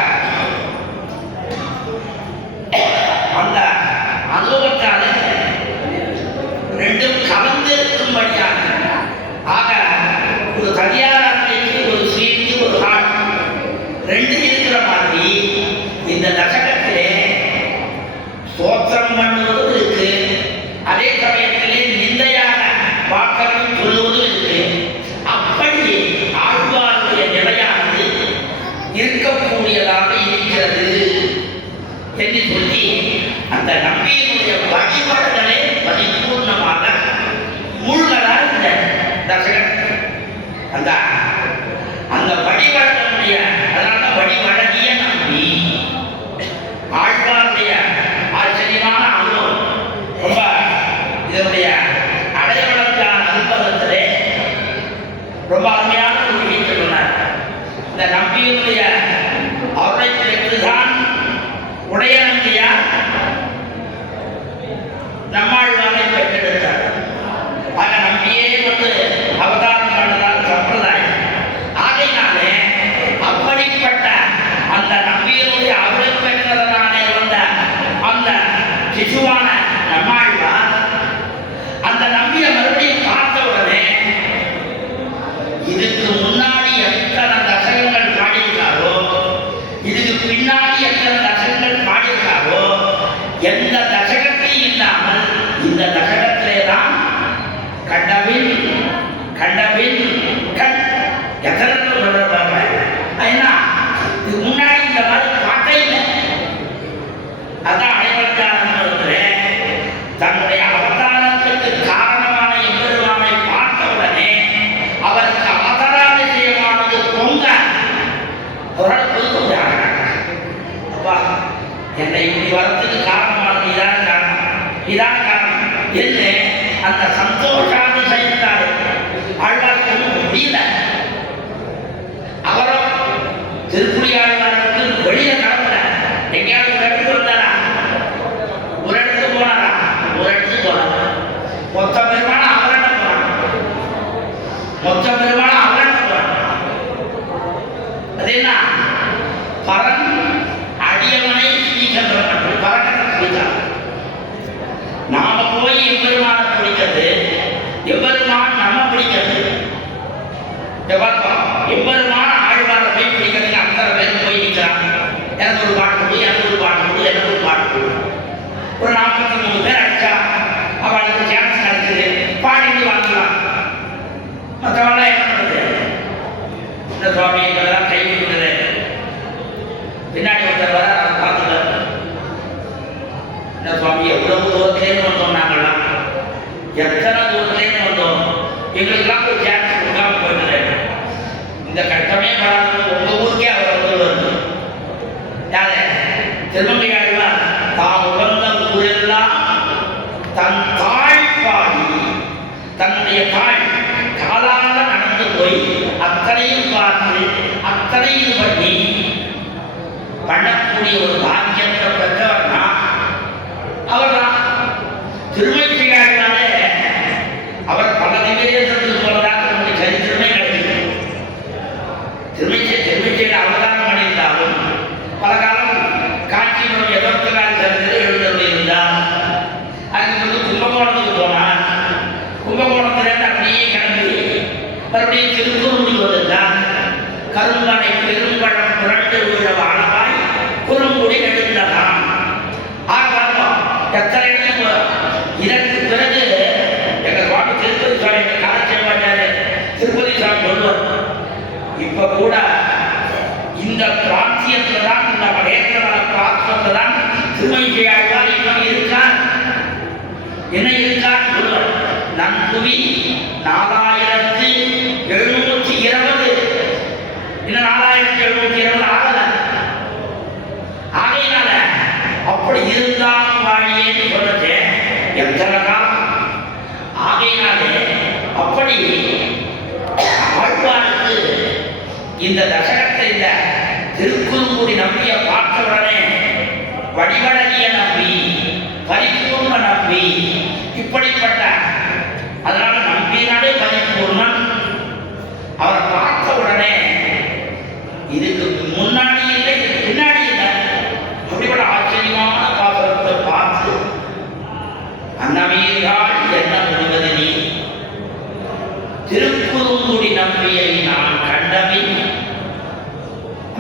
அந்த அனுபவத்தால ரெண்டும் கலந்திருக்கும்படியாக, ஆக ஒரு கல்யாணத்துக்கு ஒரு ஸ்வீட் ஒரு ஹாட் ரெண்டு இருக்கிற மாதிரி இந்த தசகத்திலே ஸ்தோத்திரம் பண்ணுவதும் இருக்கு, அதே சமயத்திலே நிந்தையான வாக்களும் சொல்லுவதும் இருக்கு. அப்படி ஆழ்வாருடைய நிலையானது இருக்கக்கூடியதாக இருக்கிறது என்று சொல்லி அந்த நம்பியினுடைய வழிபாடுகளே பரிபூர்ணமாக மூழ்கலாக இந்த தசகம் அந்த வழிபாடுடைய, அதனால வழிபாடிய நம்பி ஆழ்வாருடைய ஆச்சரியமான அனுபவம் ரொம்ப இதனுடைய அடையாளத்தான அனுபவத்திலே ரொம்ப அருமையான ஒரு விஷயத்தை சொன்னார். இந்த நம்பியினுடைய அவரை பெற்றுதான் உடைய நம்பியார் நம்மாழ்வாரை பெற்றெடுத்தார். ஆக நம்பியே வந்து அவதாரம் பண்ணதால் சம்பிரதாயம். ஆகையினாலே சிசுவான நம்மாழ்வார் அந்த நம்பிய மறுபடியும் பார்த்த உடனே இதுக்கு முன்னாடி எத்தனை தசகங்கள் பாடியிருக்காரோ, இதுக்கு பின்னாடி எத்தனை தசகங்கள் பாடியிருக்காரோ, எந்த தசகத்தையும் இல்லாமல் இந்த தசகத்திலே தான் கண்டபின் கண்டபின் கண் எத்தனை சொல்றாங்க. ஏன்னா இதுக்கு முன்னாடி இந்த மாதிரி பாட்டே இல்லை. அதான் அனைவருக்கான தன்னுடைய அவதாரத்துக்கு காரணமான எம்பெருமானை பார்த்தவுடனே அவருக்கு அவதாராதிசயமானது பொங்க அவரால் பொதுக்க முடியாது. அப்பா என்னை இப்படி வரத்துக்கு காரணமானது இதான காரணம், இதான காரணம் என்று அந்த சந்தோஷாதிசயத்தால் ஆழ்வாருக்கு ஒன்றும் முடியல. அவரும் திருப்புலி ஆழ்வாருக்கு வெளியில கிளம்பல. எங்கேயாவது ஒரு இடத்துக்கு வந்தாரா? ஒரு இடத்துக்கு போனாரா? ஒரு இடத்துக்கு போனார். மொத்த பெருமான அவரிட போனார். மொத்த பெருமான அவரிட போனார். அது என்ன? பரன் அடியவனை ஸ்ரீகந்திரன் பரகத்தை பிடித்தார். நாம போய் எம்பெருமான பிடிக்கிறது, எம்பெருமான் நம்ம பிடிக்கிறது. எம்பெருமான ஆழ்வார போய் பிடிக்கிறதுக்கு அத்தனை பேரும் போய் நிற்கிறாங்க. எனக்கு ஒரு பாட்டு கொடு, எனக்கு ஒரு பாட்டு கொடு, எனக்கு ஒரு பாட்டு கொடு. ஒரு 43 பேர் அடிச்சா அவளுக்கு சான்ஸ் கிடைச்சது, பாடிட்டு வாங்கலாம். மற்றவெல்லாம் என்ன பண்ணுறது? இந்த சுவாமி எங்களெல்லாம் கை விடுறது. பின்னாடி ஒருத்தர் வர அதை பார்த்துட்டார். இந்த சுவாமி எவ்வளவு தூரத்துலேருந்து வந்தோம், நாங்கள்லாம் எத்தனை தூரத்துலேருந்து வந்தோம், எங்களுக்கெல்லாம் ஒரு சான்ஸ் கொடுக்காம போயிட்டு இந்த கட்டமே வராது. உங்க ஊருக்கே அவர் வந்து வருது. யாரு? திருமங்கை ஆழ்வார் தாம் உகந்த ஊரெல்லாம் தன் தாழ் பாடி, தன்னுடைய தாழ் காலால நடந்து போய் அத்தனையும் பார்த்து அத்தனையும் பண்ணி பண்ணக்கூடிய ஒரு பாக்கியத்தை பெற்றவர்னா அவர் தான். திருமங்கை ஆழ்வாரே அவர் பல நிவேதத்துக்கு போனதாக நம்முடைய சரித்திரமே கிடைக்கிறது. திருமச்சையில் அவதாரம் பண்ணியிருந்தாலும் பல காலம் காட்சியினுடைய எதற்கான சரித்திரம் எழுந்தருளியிருந்தார். அதுக்கு வந்து கும்பகோணத்துக்கு போனார். கும்பகோணத்திலிருந்து அப்படியே கிளம்பி மறுபடியும் திருக்குறுங்குடி வந்திருந்தார். கரும்பனை பெரும்பழம் புரண்டு விழ வாழவாய் குறுங்குடி நெடுந்ததான். ஆக பார்த்தோம் எத்தனை இடத்துக்கு. இதற்கு பிறகு எங்கள் சுவாமி திருப்பதி சுவாமி எங்கள் காலத்தை மாட்டாரு. திருப்பதி சுவாமி சொல்லுவார், இப்ப கூட இந்த பிராந்தியத்துல தான், இந்த மகேந்திரவன பிராந்தியத்துல தான் திருமங்கை ஆழ்வார் இன்னும் இருக்கார். என்ன இருக்கார் சொல்லுவார். நன்குவி 4720, இன்னும் 4720 ஆகல. ஆகையினால அப்படி இருந்தால் வாழியேன்னு சொல்றது எத்தனை காலம். ஆகையினாலே அப்படி ஆழ்வாருக்கு இந்த தசகத்தை இந்த திருக்குறுங்குடி நம்பிய பார்த்தவுடனே வடிவழகிய நம்பி, பரிபூர்ண நம்பி, இப்படிப்பட்ட அதனால நம்பினாலே பரிபூர்ணன். அவரை பார்த்த உடனே இதுக்கு முன்னாடி இல்லை, இதுக்கு பின்னாடி இல்லை, அப்படிப்பட்ட ஆச்சரியமான பாத்திரத்தை பார்த்து அன்னமீர்கள் என்ன முடிவது நீ, திருக்குறுங்குடி நம்பியை நான் கண்டபின்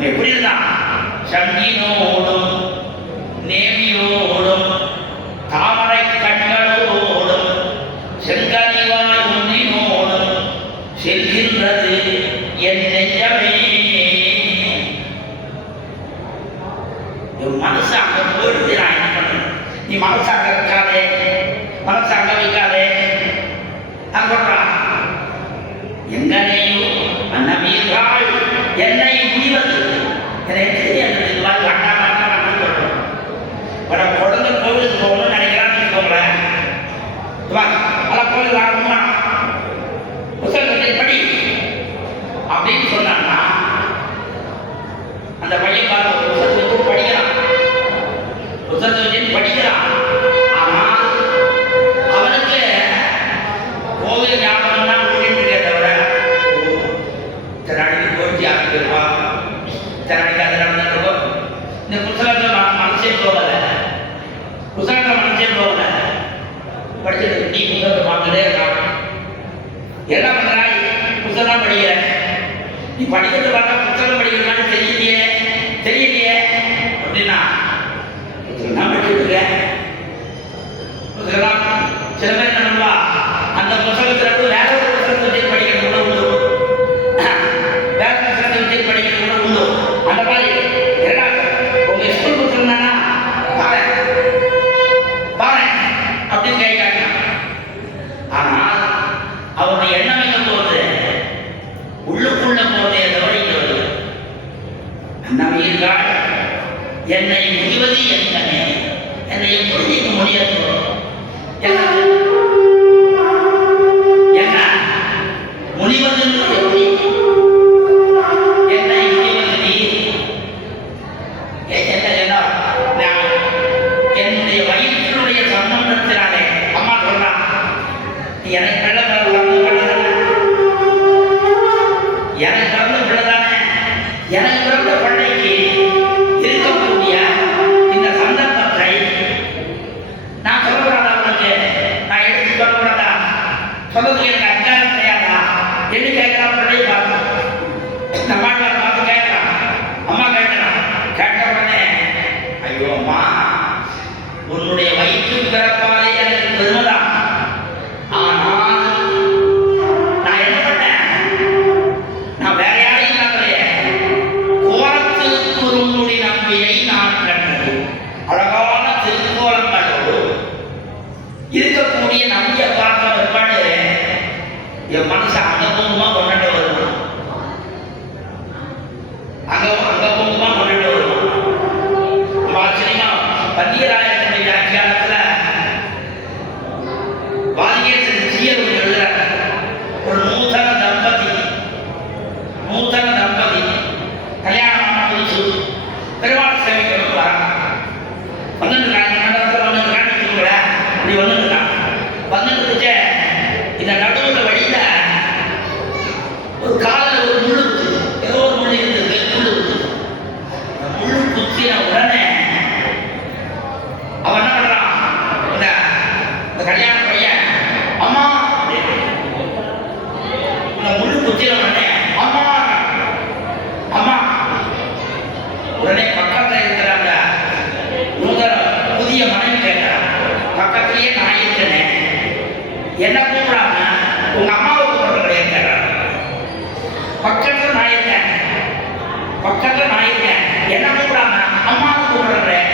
எப்படி இருந்தான்? சங்கினோடும் நேமியோடும் தாமரை கண்களோடும் செங்கனிவாய் ஒன்றினோடும் செல்கின்றது என் நெஞ்சமே. மனசு அங்க போயிடுது. நான் என்ன பண்ணேன்? நீ மனசு அங்க இருக்காதே, மனசு அங்க வைக்காதே. நான் சொல்றான் எங்கனையும் அன்னமீர்கள் என்னை முடிவது எனக்கு தெரியாது. வேண்டாம் வேண்டாம் வேண்டாம் சொல்றோம். குழந்தை கோவிலுக்கு போகணும்னு நினைக்கிறான்னு வச்சுக்கோங்களேன். அதான் கோவில் வாங்கணுமா புத்தகத்தை படி அப்படின்னு சொன்னான்னா அந்த பையன் பாருங்க புத்தகத்தை வச்சு படிக்கிறான், புத்தகத்தை வச்சு படிக்கிறான். ஆனால் அவனுக்கு கோவில் ஞாபகம் தான் கூட்டிட்டு தவிர திராணிக்கு கோச்சி ஆகிருப்பா, திராணிக்கு அது நடந்துருக்கோம். இந்த புத்தகத்தை மனசே போகல. புத்தகத்தை நீ புத்தகத்தை பார்த்துட்டே இருக்கான். என்ன பண்றாய்? புத்தகம் படிக்கிற. நீ படிக்கிறத பார்த்தா புத்தகம் படிக்கிற மாதிரி தெரியலையே அப்படின்னா நான் படிச்சுட்டு புத்தகம் சில பேர் என்ன பண்ணுவா, அந்த புத்தகத்திலிருந்து வேற ஒரு புத்தகத்தை படிக்கிறது கூட உண்டு, வேற புத்தகத்தை படிக்கிறது கூட உண்டு. அந்த மாதிரி உங்க ஸ்கூல் புத்தகம் தானா பாரு அப்படின்னு கேட்காங்க. ஆனால் அவருடைய எண்ணம் எங்க போகுது? உள்ளுக்குள்ள போதே தவிர இங்க வருது. நம்பியிருக்காள் என்னை முடிவது என்னே, என்னை எப்படி நீங்க முடியாது? என்ன முடிவது எப்படி? என்னை முடிவது நீ என்னுடைய வயிற்றினுடைய சம்பந்தத்தினாலே அம்மா சொல்றான், நீ எனக்கு எனக்கு பிறந்த பிள்ளைதானே, எனக்கு பிறந்த பிள்ளைக்கு இருக்கக்கூடிய இந்த சந்தர்ப்பத்தை நான் சொல்லக்கூடாதா? உனக்கு நான் எடுத்து சொல்லக்கூடாதா? சொல்றதுக்கு எனக்கு அதிகாரம் கிடையாதா? என்று கேட்கிறான். பிள்ளையை பார்க்கணும், அம்மாவை பார்த்து கேட்கிறான். அம்மா கேட்ட உடனே ஐயோ அம்மா, உன்னுடைய வயிற்று பிறப்பாலே எனக்கு பெருமைதான். ஆனால் நான் என்ன பண்ணேன்? நான் வேற யாரையும் நம்பலையே. கோலத்திருக்குறுங்குடி நம்பியை நான் கண்டது. அழகான திருக்கோலங்களோடு இருக்கக்கூடிய நம்பியை பார்க்க வருவாடு என் மனசு அங்கபூங்கமா கொண்டாண்டு வருவான். அங்கபூங்கமா கொண்டாண்டு வருவான். ஆச்சரியமா பன்னீராயிரத்துடைய வியாக்கியானத்துல வாதிகேசன் ஜீயர் எழுதுறாங்க. ஒரு நூதன தம்பதி கல்யாணம் புதுசு பெருமாள் சேவைக்கு வராங்க. வந்துட்டு காணிச்சுங்கள அப்படி வந்துட்டு இந்த நடுவில் வழியில ஒரு காலில் ஒரு முள்ளு குத்து, ஏதோ ஒரு முள்ளு இருந்தது, முள்ளு குத்தின உடனே அவன் என்ன பண்றான்? இந்த கல்யாண பையன் அம்மா இந்த முள்ளு குத்தின உடனே அம்மா அம்மா உடனே பக்கத்தில் இருக்கிற அந்த புதிய மனைவி கேட்கிறான். பக்கத்திலேயே நான் இருக்கிறேன், என்ன கூப்பிடாம உங்க அம்மாவை கூப்பிடுறது கேட்கிறான். பக்கத்தில் நான் இருக்கேன் என்ன கூப்பிடாம அம்மாவை கூப்பிடுறேன்.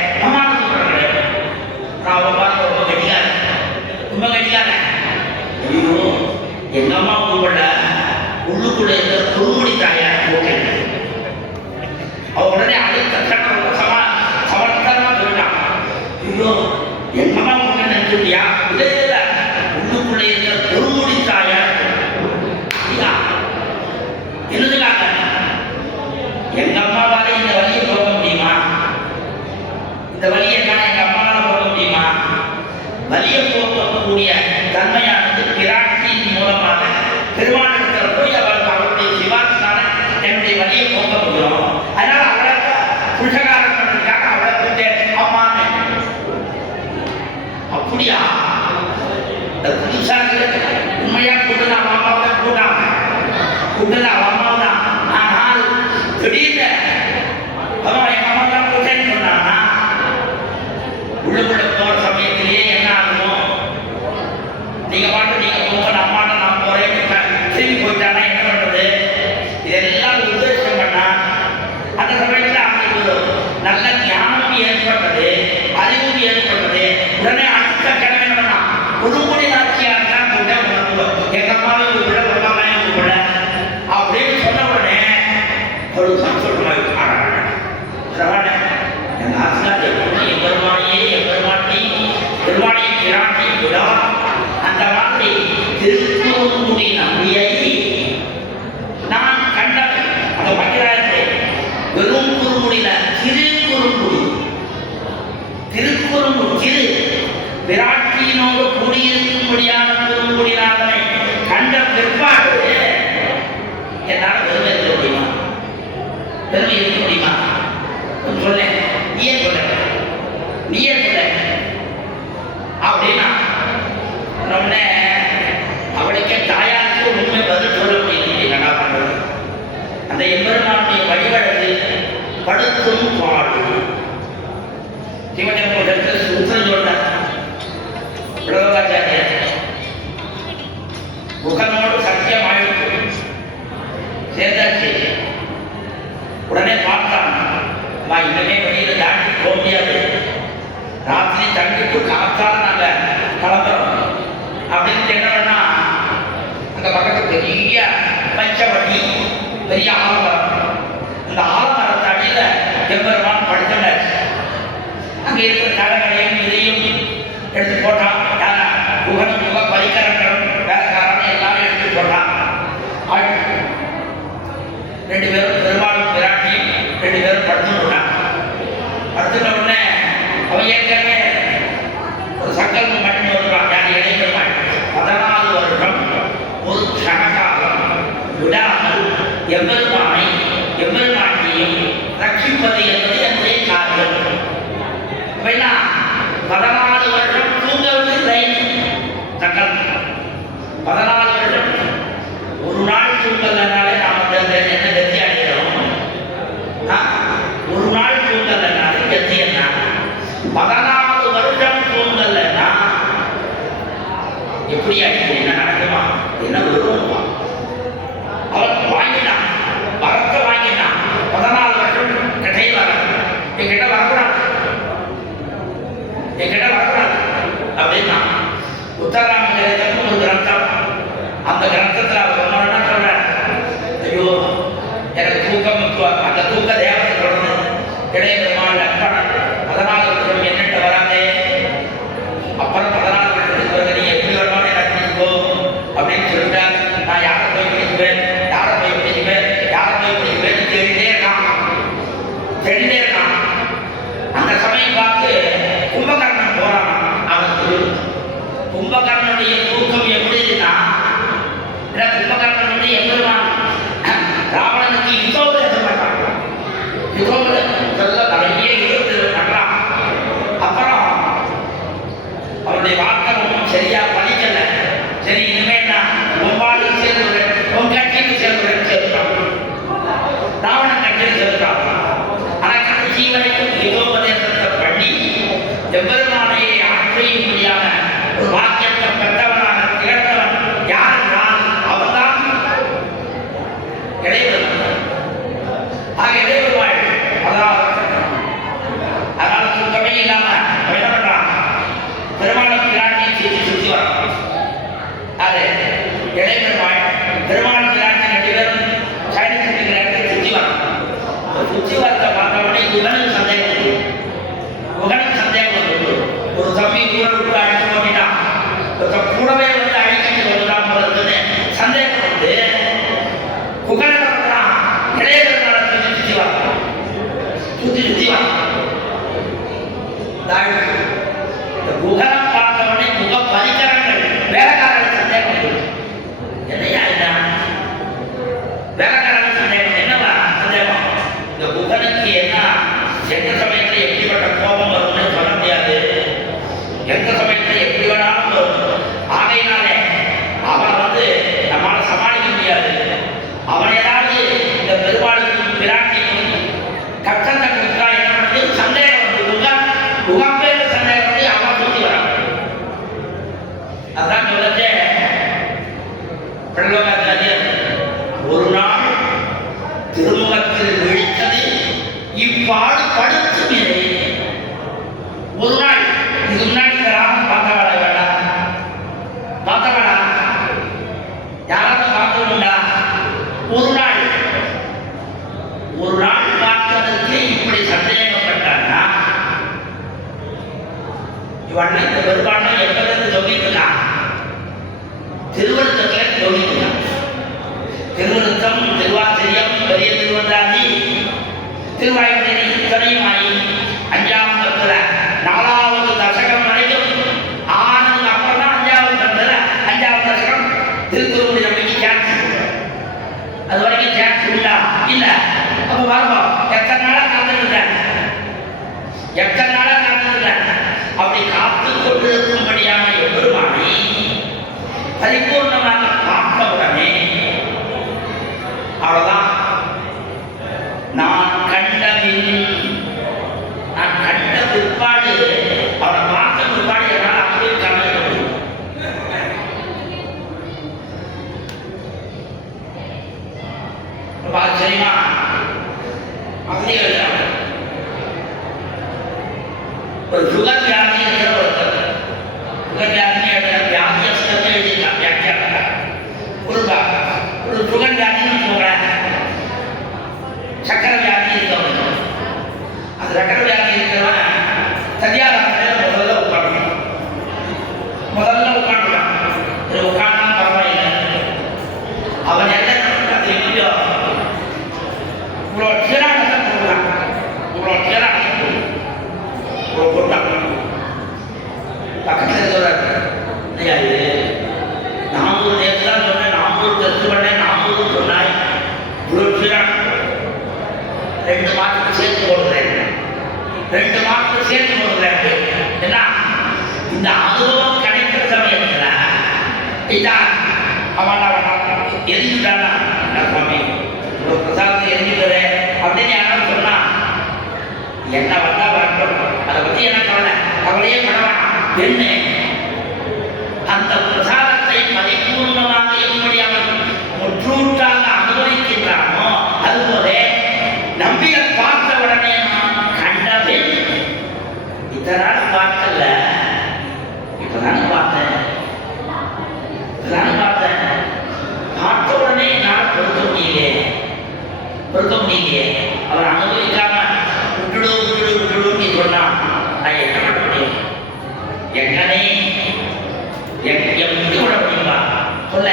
ரொம்ப கட்டிக்காரன். ஐயோ எங்க அம்மா கூப்பிடல, உள்ளுக்குள்ள இருக்கிற குறுமுடி தாயார் கூப்பிட்டு அவ உடனே அடுத்த கட்டம் சமர்த்தமா சொல்லிட்டான். ஐயோ எங்க அம்மா கூப்பிட்டு நினைச்சிட்டியா? இல்லை, உள்ளுக்குள்ள இருக்கிற குறுமுடி தாயார் எழுதுறாங்க. எங்க அம்மாவால இந்த வழியை போக முடியுமா? இந்த வழியை நான் எங்க அம்மாவால போக முடியுமா? வலியை போக்கக்கூடிய தன்மையானது பிராட்டியின் மூலமாக பெருமானிடத்தில் போய் அவருடைய சிவாசினால என்னுடைய வலியை போக்க முடியும். அதனால அவளை புருஷகாரம் பண்ணுறதுக்காக அவளை கூட்டேன் அம்மான்னு. அப்படியா? இந்த புதுசாக உண்மையா கூட்டுனா அம்மாவை கூட்டுனா அம்மாவை தான். ஆனால் திடீர்னு அவன் என் அம்மா தான் கூட்டேன்னு சொன்னான்னா உள்ளுக்குள்ள போற சமயத்திலேயே என்ன ஆகும்? நீங்க போங்க, அம்மாட்ட நான் போறேன் திரும்பி போயிட்டானா என்ன பண்றது? இதெல்லாம் உத்தேசம் பண்ணா அந்த சமயத்தில் அவங்களுக்கு நல்ல ஞானம் ஏற்பட்டது, அறிவும் ஏற்பட்டது. உடனே அடுத்த கிழமை என்ன பண்ணா? புதுமுடி நாச்சியார் தான் கூட்ட எங்க அம்மாவை கூப்பிட அம்மாவையும் கூப்பிட அப்படின்னு சொன்ன உடனே ஒரு சொல்லுவாங்க எங்க ஆசிரியர் எப்படி பெருமானை பிராட்டி விழா அந்த மாதிரி திருக்குறுங்குடி நம்பியை நான் கண்டவன். அந்த பட்டிராயத்தை வெறும் குறுங்குடியில திரு பிராட்டியினோடு கூடியிருக்கும்படியான குறுங்குடிநாதனை கண்ட பிற்பாடு என்னால் பெருமை இருக்க முடியுமா? சொல்ல நீயே சொல்ல அப்படின்னா சொன்னோடனே அவளுக்கே தாயாருக்கு உண்மை பதில் சொல்ல முடியல. என்னடா பண்றது? அந்த எம்பெருமானுடைய வழிவழகு படுத்தும் பாடு சிவஜன்மத்தில் சுத்தம் சொல்ற பிரபகாச்சாரியர் முகனோடு சத்தியம் ஆயிடுச்சு சேர்ந்தாச்சு. உடனே பார்த்தான், இன்னமே வெளியில தாண்டி போக முடியாது, ராத்திரி தங்கிட்டு காத்தால நாங்க கிளம்புறோம் அப்படின்னு என்ன பண்ணா, அந்த பக்கத்து பெரிய பஞ்சவட்டி பெரிய ஆலமரம், அந்த ஆலமரத்து அடியில எம்பெருமான் படுத்துட்டாச்சு. அங்க இருக்கிற தலைகளையும் இதையும் எடுத்து போட்டான். குகனும் குக பரிகரங்களும் வேலைக்காரன் எல்லாரும் எடுத்து போட்டான். ரெண்டு பேரும் பெருமாளும் பிராட்டியும் ரெண்டு பேரும் படுத்துட்டான். படுத்துட்ட உடனே அவன் ஏற்கனவே ஒரு சங்கல்பம் பண்ணி வருவான். யார் இளைஞர்கள் 14 வருடம் ஒரு சககாலம் விடாமல் எம்பெருமானை எம்பெருமாட்டியும் ரட்சிப்பது என்பது என்னுடைய காரியம். 14 வருடம் தூங்கவில்லை. சங்கல்பம் 14 வருடம் ஒரு நாள் தூங்கலனாலே நாம் என்ன கத்தி அடைகிறோம்? ஒரு நாள் தூங்கலனாலே கத்தி என்ன? 14 வருடம் தூங்கலன்னா எப்படி ஆயிடுச்சு? என்ன நடக்குமா? என்ன வருவா? அவன் வாங்கினான், வரத்தை வாங்கினான். 14 வருடம் கிட்டே வர என்கிட்ட வரக்கூடாது, என்கிட்ட வரக்கூடாது அப்படின்னா உத்தராமச்சரித்தம் ஒரு கிரந்தம். அந்த கிரந்தத்தில் அவர் என்ன சொல்றார்? ஐயோ எனக்கு தூக்கம், அந்த தூக்க தேவதை தொடர்ந்து இளைய பெருமாள் லக்ஷ்மணன் 14 வருஷம் என்னட்டு வராதே, அப்புறம் 14 வருஷத்துக்கு பிறகு நீ எப்படி வருமானு எனக்கு பிடிக்கோ அப்படின்னு சொல்லிட்டார். நான் யாரை போய் பிடிக்குவேன், யாரை போய் பிடிக்குவேன், யாரை போய் பிடிக்குவேன் தேடிட்டே இருக்கான், தேடிட்டே இருக்கான். அந்த சமயம் பார்த்து கும்பகர்ணன் போறான். அவனுக்கு கும்பகர்ணனுடைய தூக்கம் எப்படின்னா, கும்பகர்ணனுடைய எம்பெருமான் ராவணனுக்கு யுத்தோபதேசம் பண்றான். யுத்தோபதேசம் நிறைய யுத்தத்தில் பண்றான். அப்புறம் அவனுடைய வார்த்தை ஒன்றும் சரியா பழிக்கல. சரி, இனிமே நான் உம்பாடு சேர்ந்துடன் உன் கட்சியில் சேர்ந்துடன் சேர்த்தான். ராவணன் கட்சியில் சேர்த்தான். ஆனா கடைசி வரைக்கும் யுத்தோபதேசத்தை பண்ணி எம்பெருமானை ஆற்றையும் முடியாத ஒரு வாக்கியத்தை பெற்றவனாக திகழ்ந்தவன் யார் என்றால் அவன்தான் இளையவன். ஆக இளையவர்கள் அதனால தூக்கமே இல்லாம என்ன பண்றான்? பெருமாளை பிராட்டியை சுற்றி சுற்றி வரான். அது இளையவர்கள் பெருமாள் பிராட்டி 2 பேரும் சைனிக்கு சுற்றி வரான். சுற்றி வரத்தை பார்த்தவொடனே இவனுக்கு சந்தேகம் வந்து, முகனுக்கு சந்தேகம் வந்து, ஒரு தம்பி கூட விட்டு அழிச்சு போட்டான், கூடவே வந்து அழிச்சிட்டு வந்துதான் போறதுன்னு சந்தேகம் வந்து குகனை பண்றான். இளையவர்களால சுற்றி சுற்றி வரான், சுற்றி சுற்றி வரான். இந்த குகனை பார்த்தவொடனே முக பரிகரங்கள் வேலைக்காரர்கள் சந்தேகம் வந்து, என்னையா என்ன வேலைக்காரர்கள் சந்தேகம்? என்னவா சந்தேகம்? இந்த குகனுக்கு என்ன எந்த சமயத்தில் எப்படிப்பட்ட கோபம் வரும்னு சொல்ல முடியாது, எந்த சமயத்தில் எப்படி வேணாலும் வரும். ஆகையினாலே அவனை வந்து நம்மளால சமாளிக்க முடியாது. அவன் ஏதாவது இந்த பெருமாளுக்கும் பிராட்டிக்கும் கட்டத்தை கொடுத்தா என்ன பண்ணி சந்தேகம் வந்து முகாம்பேர் சந்தேகம் பண்ணி அவன் சுற்றி வரான். அதான் சொல்லச்சே பிரலோகாச்சாரியர் ஒரு நாள் திருமுகத்தில் விழித்தது இவ்வாடு படுத்தும் இல்லை. ஒரு நாள் இது முன்னாடி ராமன் பார்த்தவாள வேண்டாம், பார்த்தவாளா யாராவது பார்த்தவங்களா? ஒரு நாள் பார்த்ததற்கு இப்படி சந்தேகப்பட்டான்னா இவன் இந்த பெரும்பான்மை எப்படின்னு சொல்லிட்டுருக்கான். திருவருத்தத்தில் சொல்லிட்டுருக்கான். திருவருத்தம், திருவாசிரியம், பெரிய திருவந்தாதி, திருவாய்மொழி இத்தனையும் ஆகி 5ஆம் பத்துல 4வது தசகம் வரைக்கும் ஆனதுக்கு அப்புறம் தான் 5வது பத்துல 5வது தசகம் திருக்குறள் நம்பிக்கை சான்ஸ். அது வரைக்கும் சான்ஸ் உண்டா? இல்ல. அப்ப பாருங்க, எத்தனை நாளா காத்துருக்கேன், எத்தனை நாளா காத்துருக்கேன். அப்படி காத்து கொண்டிருக்கும்படியான எம்பெருமானை பரிபூர்ணமாக பார்த்த உடனே அவ்வளவுதான். நான் கண்ட பிற்பாடு அவனை பார்த்த பிற்பாடு என்னால் அப்படியே கவனிக்க முடியும். ஆச்சரியமா அப்படியே ஒரு சுகர் வியாதி இருக்கிற ஒருத்தர் சுகர் வியாதி வியாதியஸ்தத்தை எழுதியிருக்கான் வியாக்கியானங்க. ஒரு சுகர் வியாதின்னு சொல்றேன், சக்கரை வியாதி இருக்கவங்க. அந்த சக்கரை வியாதி இருக்கிறவன் தனியார் முதல்ல உட்காந்துட்டான். உட்கார்ந்தா பரவாயில்லை. அவன் என்ன இல்லையோ இவ்வளோ சீரானத்தை கொடுக்குறான், இவ்வளோ சீரானத்தை கொடுத்தான். பக்கத்தில் சொல்றாரு, ஐயா இது 400 நேரத்தில் தான் சொன்னேன், 400 டெஸ்ட் பண்ணேன், 400 சொன்னாய், இவ்வளோ சீரான 2 மாதத்துக்கு சேர்த்து போடுறேன், 2 மாதத்துக்கு சேர்த்து போடுறேன். ஏன்னா இந்த அனுபவம் கிடைக்கிற சமயத்தில் இதான் அவன் எரிஞ்சுட்டானா சுவாமி ஒரு பிரசாதத்தை எரிஞ்சுக்கிறேன் அப்படின்னு யாரும் சொன்னா என்ன வந்தா வரட்டும், அதை பற்றி என்ன கவலையே படவேன். என்ன அந்த பிரசாதத்தை பரிபூர்ணமாக எப்படி அவன் முற்றூட்டாக அனுபவிக்கின்றானோ அதுபோல நம்பியை பார்த்த உடனே நான் கண்டபின் இதனால் பார்க்கல, இப்பதானே பார்த்தேன் பார்த்த உடனே என்னால் பொருத்த முடியலையே. அவர் அனுபவிக்காம விட்டுடு நீ சொன்னா நான் என்ன பண்ண முடியும்? எங்கனே விட்டு விட முடியுமா? சொல்ல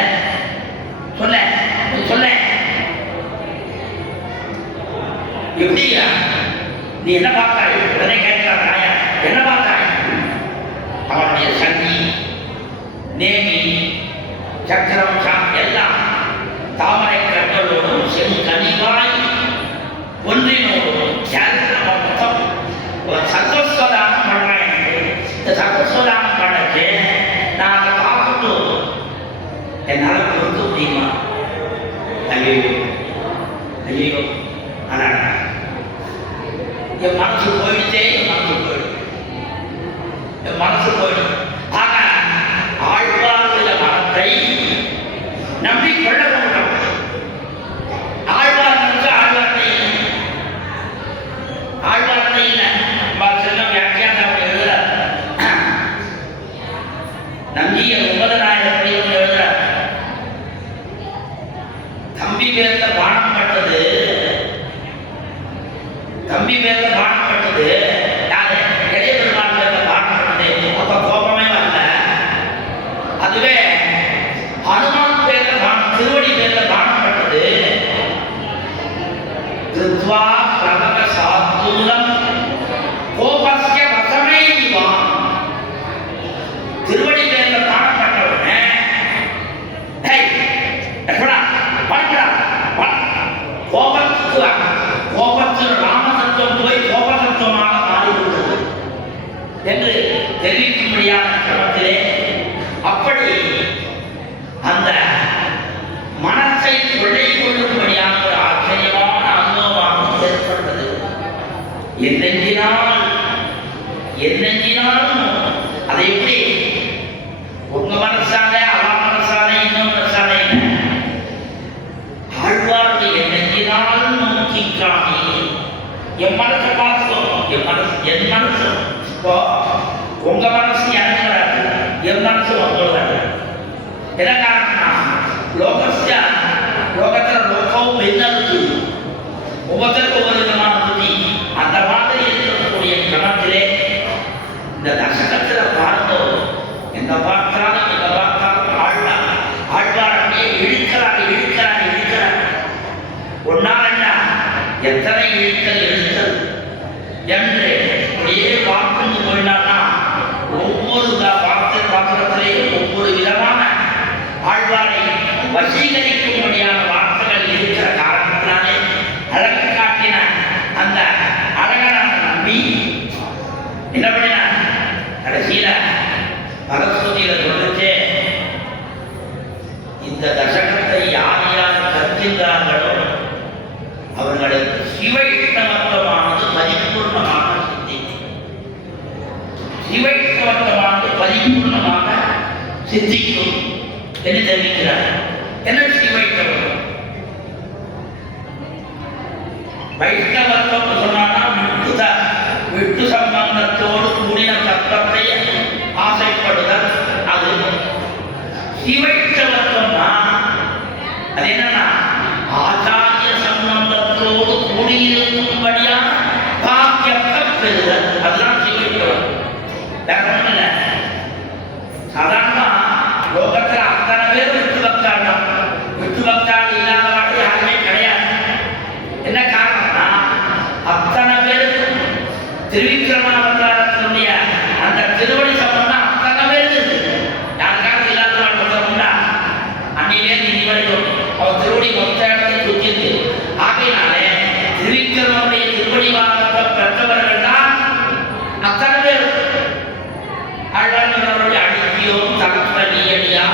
எப்படியா நீ என்ன பார்த்தாய்? உடனே கேட்கிறான் தாயா, என்ன பார்த்தாய்? அவனுடைய சங்கி நேமி சக்கரம் எல்லாம் தாமரை கண்களோடும் செங்கனிவாய் ஒன்றினோடும் மொத்தம் ஒரு சர்வஸ்வதானம் பண்றேன். இந்த சர்வஸ்வதானம் பண்ணச்சு நான் அதை பார்த்துட்டு என்னால் பொறுக்க முடியுமா? ஐயோ ஆனால் என் மனசு போயிடுச்சே, என் மனசு போயிடும். ஆக ஆழ்வாருடைய மனத்தை நம்பி கொள்ள வேண்டும். ஆழ்வார் இல்லை செல்லம் வியாக்கியானம் எழுதுற நம்பிய 9000 படிகள் எழுதுற தம்பி பேர்ல பானம் பட்டது யாரு? இளைய பெருமாள் பேர்ல பானம் பட்டது. அப்ப கோபமே வரல. அதுவே ஹனுமான் பேர்ல திருவடி பேர்ல பானம் பட்டது. திருத்வா பிரபக சாத்தூலம் கோபஸ்ய வசமைவா. திருவடி பேர்ல பானம் பட்டவுடனே கோபத்தில் ராமதத்துவம் போய் கோபதத்துவமாக மாறிவிட்டது என்று தெரிவிக்கும்படியான கிரமத்திலே அப்படி அந்த மனத்தை கொள்ளை கொள்ளும்படியான ஒரு ஆச்சரியமான அனுபவமாக ஏற்பட்டது. என்னெஞ்சினாலும் அதை எப்படி உங்க மனசாலே அவ மனசாலே இன்னும் மனசாலே ஆழ்வாருடைய என்னெஞ்சினாலும் நோக்கி காணி. என் மனசை பார்த்துக்கோ, என் மனசு இப்போ உங்க மனசு எனக்கு வராது, என் மனசு உங்களுக்கு வராது. என்ன காரணம்னா லோகத்தில் லோகம் பின்னருக்கு ஒவ்வொருத்தருக்கு ஒவ்வொரு விதமான புத்தி. அந்த மாதிரி இருக்கக்கூடிய கிரமத்திலே இந்த தசகத்தில் பார்த்தோம். எங்க பார்த்தாலும் ஆழ்வார் அப்படியே இழுக்கிறார். ஒன்னால் என்ன எத்தனை இழுத்தல் என்று அப்படியே பார்த்து போயினான்னா ஒவ்வொரு பாத்திரத்திலே ஒவ்வொரு விதமான ஆழ்வாரை வசீகரிக்கும்படியான வார்த்தைகள் இருக்கிற காரணத்தினாலே அழகு காட்டின அந்த அழகனான நம்பி என்ன பண்ணின கடைசியில பரஸ்வதியில சொல்லிச்சே இந்த தசகத்தை யார் யார் கற்கின்றார்களோ அவர்களுக்கு சிவ இஷ்டமத்துவமானது பரிபூர்ணமாக சித்திக்கும். சிவ இஷ்டமத்துவமானது பரிபூர்ணமாக சித்திக்கும் என்று தெரிவிக்கிறார். என்ன சிவ இஷ்டமத்துவம்? வைஷ்ணவத்துவம் சொன்னா விட்டு சம்பந்தத்தோடு கூடின தத்துவத்தை ஆசைப்படுதல். அது சிவைஷ்ணவத்துவம்னா அது என்னன்னா ஆச்சாரிய சம்பந்தத்தோடு கூடியிருக்கும்படியான பாக்கியத்தை பெறுதல். அதுதான் சிவைஷ்ணவம். வேற ஒன்றும் இல்லை. சாதாரணமா லோகத்தில் அத்தனை பேர் விட்டு பக்தாள் தான். விட்டு பக்தாள் இல்லாதவாடு யாருமே கிடையாது. என்ன காரணம்னா அத்தனை பேருக்கும் திருவிக்கிரமாவதாரத்தினுடைய அந்த திருவடி சம்பந்தம் அத்தனை பேருக்கு இருக்கு. யாருக்காக இல்லாதவாள் உண்டா? அன்னிலே இனி வரைக்கும் அவர் திருவடி மொத்த இடத்தை சுற்றிருக்கு. ஆகையினாலே திருவிக்கிரமனுடைய திருவடி வாகத்தை பெற்றவர்கள் தான் அத்தனை பேர். அழகனுடைய அடிக்கியோம் தகத்த நீயடியா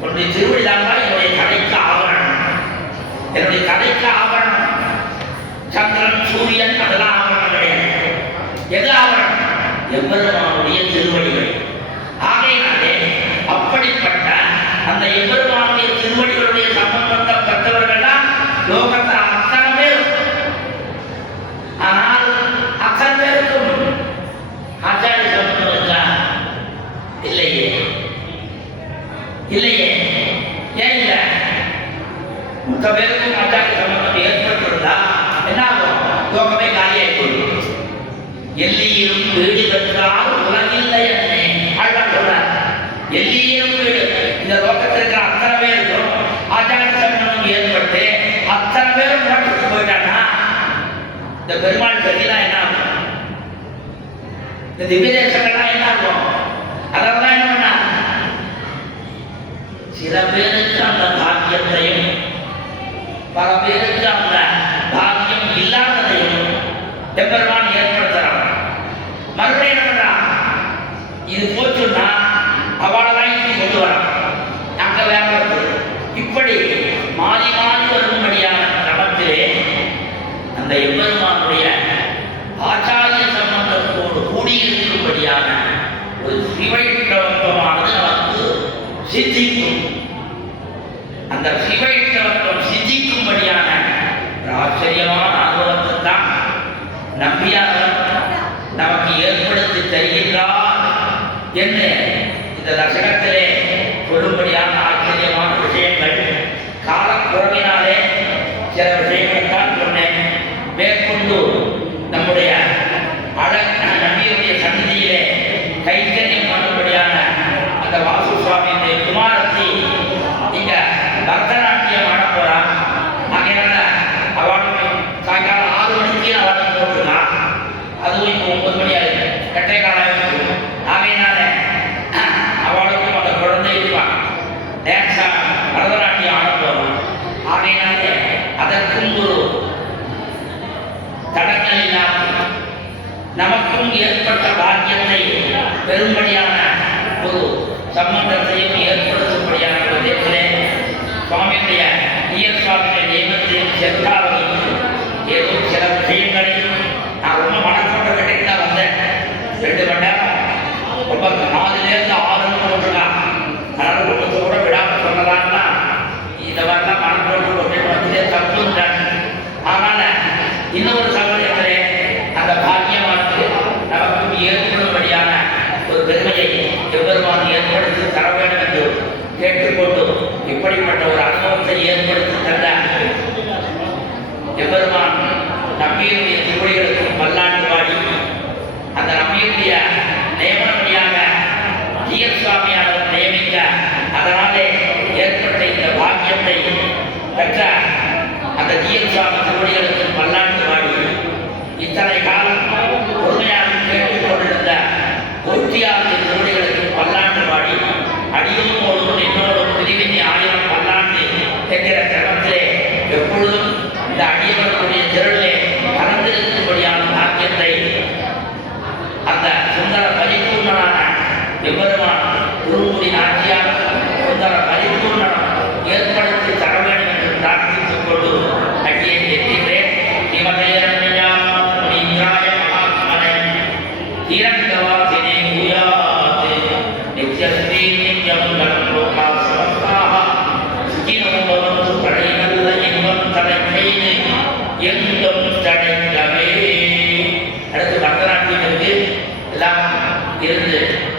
உன்னுடைய திருவடி தாங்க என்னுடைய கடைக்கு ஆவரணம். என்னுடைய கடைக்கு ஆவரணம் சந்திரன் சூரியன் அதெல்லாம் ஆவரணம் கிடையாது. எது ஆவரணம்? எம்பெருமானுடைய திருவடிகள். ஆகையினாலே அப்படிப்பட்ட அந்த எம்பெருமானுடைய திருவடிகளுடைய சம்பந்தத்தை பெற்றவர்கள் தான் லோகத்தை அத்தனை பேர். ஆனால் அத்தனை பேருக்கும் ஆச்சாரிய சம்பந்தம் இருக்கா? இல்லையே. இல்லையே. ஏன் இல்லை? மொத்த பேருக்கும் ஆச்சாரிய சம்பந்தம் ஏற்பட்டிருந்தா என்ன ஆகும்? லோகமே காலியாகி போயிடும். எல்லியிலும் வீடு பெற்றால் உலகில்லை என்னை ஆழ்வார் சொல்றார். எல்லியிலும் வீடு, இந்த லோகத்தில் இருக்கிற அத்தனை பேருக்கும் ஆச்சாரிய சம்பந்தம் ஏற்பட்டு அத்தனை பேரும் மோட்சத்துக்கு போயிட்டாங்கன்னா இந்த பெருமாள் கதிலாம் என்ன ஆகும்? இந்த திவ்ய தேசங்கள்லாம் என்ன ஆகும்? அதெல்லாம் என்ன பண்ணா சில பேருக்கு அந்த பாக்கியத்தையும் பல பேருக்கு அந்த பாக்கியம் இல்லாததையும் எம்பெருமான் ஏற்படுத்துறான். மறுபடியும் என்ன பண்றான்? இது போச்சுன்னா அவளெல்லாம் இங்கே கொண்டு வரான். அங்க வேற வருது. இப்படி மாறி மாறி வரும்படியான கிரமத்திலே அந்த எம்பெருமானுடைய ஆச்சாரிய சம்பந்தத்தோடு கூடியிருக்கும்படியான ஒரு சிவைஷ்ணவத்துவமானது நமக்கு சித்திக்கும். அந்த சிவைஷ்ணவத்துவம் சித்திக்கும்படியான ஒரு ஆச்சரியமான அனுபவத்தை தான் நம்பியார் நமக்கு ஏற்படுத்தி தருகின்றார் என்று இந்த தசகத்திலே சொல்லும்படியான ஆச்சரியமான விஷயங்கள். காலக்குறவினாலே சில விஷயங்களைத்தான் சொன்னேன். மேற்கொண்டு நம்முடைய நம்பியுடைய சந்நிதியிலே கைத்தறியம் பண்ணும்படியான அந்த வாசு சுவாமியுடைய குமாரத்தை இங்க பரதநாட்டியம் ஆட போறா. ஆகையினால அவளுக்கு சாயங்காலம் 6 மணிக்கு அவளுக்கு போட்டுருக்கான். அதுவும் இப்போ 9 மணி ஆகுது. கட்டை காலம். ஆகையினால அவளுக்கும் அந்த குழந்தை இருப்பான். டான்ஸா பரதநாட்டியம் ஆட போறோம். ஆகையினாலே அதற்கும் ஒரு தடங்கள் இல்லாமல் நமக்கும் ஏற்பட்ட பாக்கியத்தை பெரும்படியான ஒரு சம்பந்தத்தையும் ஏற்படுத்தும்படியான விதத்திலே சுவாமியுடைய ஈயர் சுவாமியுடைய நியமத்தையும் சென்றாலும் ஏதோ சில விஷயங்களை நான் ரொம்ப மனக்கொண்ட கிட்டே தான் வந்தேன். 2 மணி நேரம் ரொம்ப 4லேருந்து 6 போட்டுருக்கான். அதனால ஒன்றுக்கு கூட விடாமல் சொன்னதான்னா இந்த மாதிரிலாம் மனக்கொண்டு அப்படின்னு வந்து தப்புன்றாங்க. அதனால இன்னொரு சமயத்திலே அந்த பாக்கியமானது நமக்கு ஏற்படும்படியான ஒரு பெருமையை எவ்வளவு ஏற்படுத்தி தர வேண்டும் என்று கேட்டுக்கொண்டு இப்படிப்பட்ட ஒரு அனுபவத்தை ஏற்படுத்தி தந்த எவ்வளவான் நம்பியுடைய திருவடிகளுக்கும் பல்லாண்டு வாடி அந்த நம்பியுடைய நியமனப்படியாக ஜீயர் சுவாமியாளர் நியமிக்க அதனாலே ஏற்பட்ட இந்த பாக்கியத்தை பெற்ற அந்த ஜீயர் சுவாமி திருவடிகளுக்கு பல்லாண்டு வாடி இத்தனை காலம் பொறுமையாக கேட்டுக் கொண்டிருந்த ஒற்றியாளர் திருவடிகளுக்கு பல்லாண்டு வாடி அடியும் போதும் இன்னொரு பிரிவினை 1000 பல்லாண்டு என்கிற கிரமத்திலே எப்பொழுதும் இந்த அடியவர்களுடைய திரளிலே கலந்திருக்கும்படியான பாக்கியத்தை அந்த சுந்தர பரிபூர்ணனான எவ்வளவான குருமுடி நாட்டியார் சுந்தர பரிபூர்ண கைலாசவாசினி பூயாத் நித்யஸ்ரீ நித்யமங்கலம்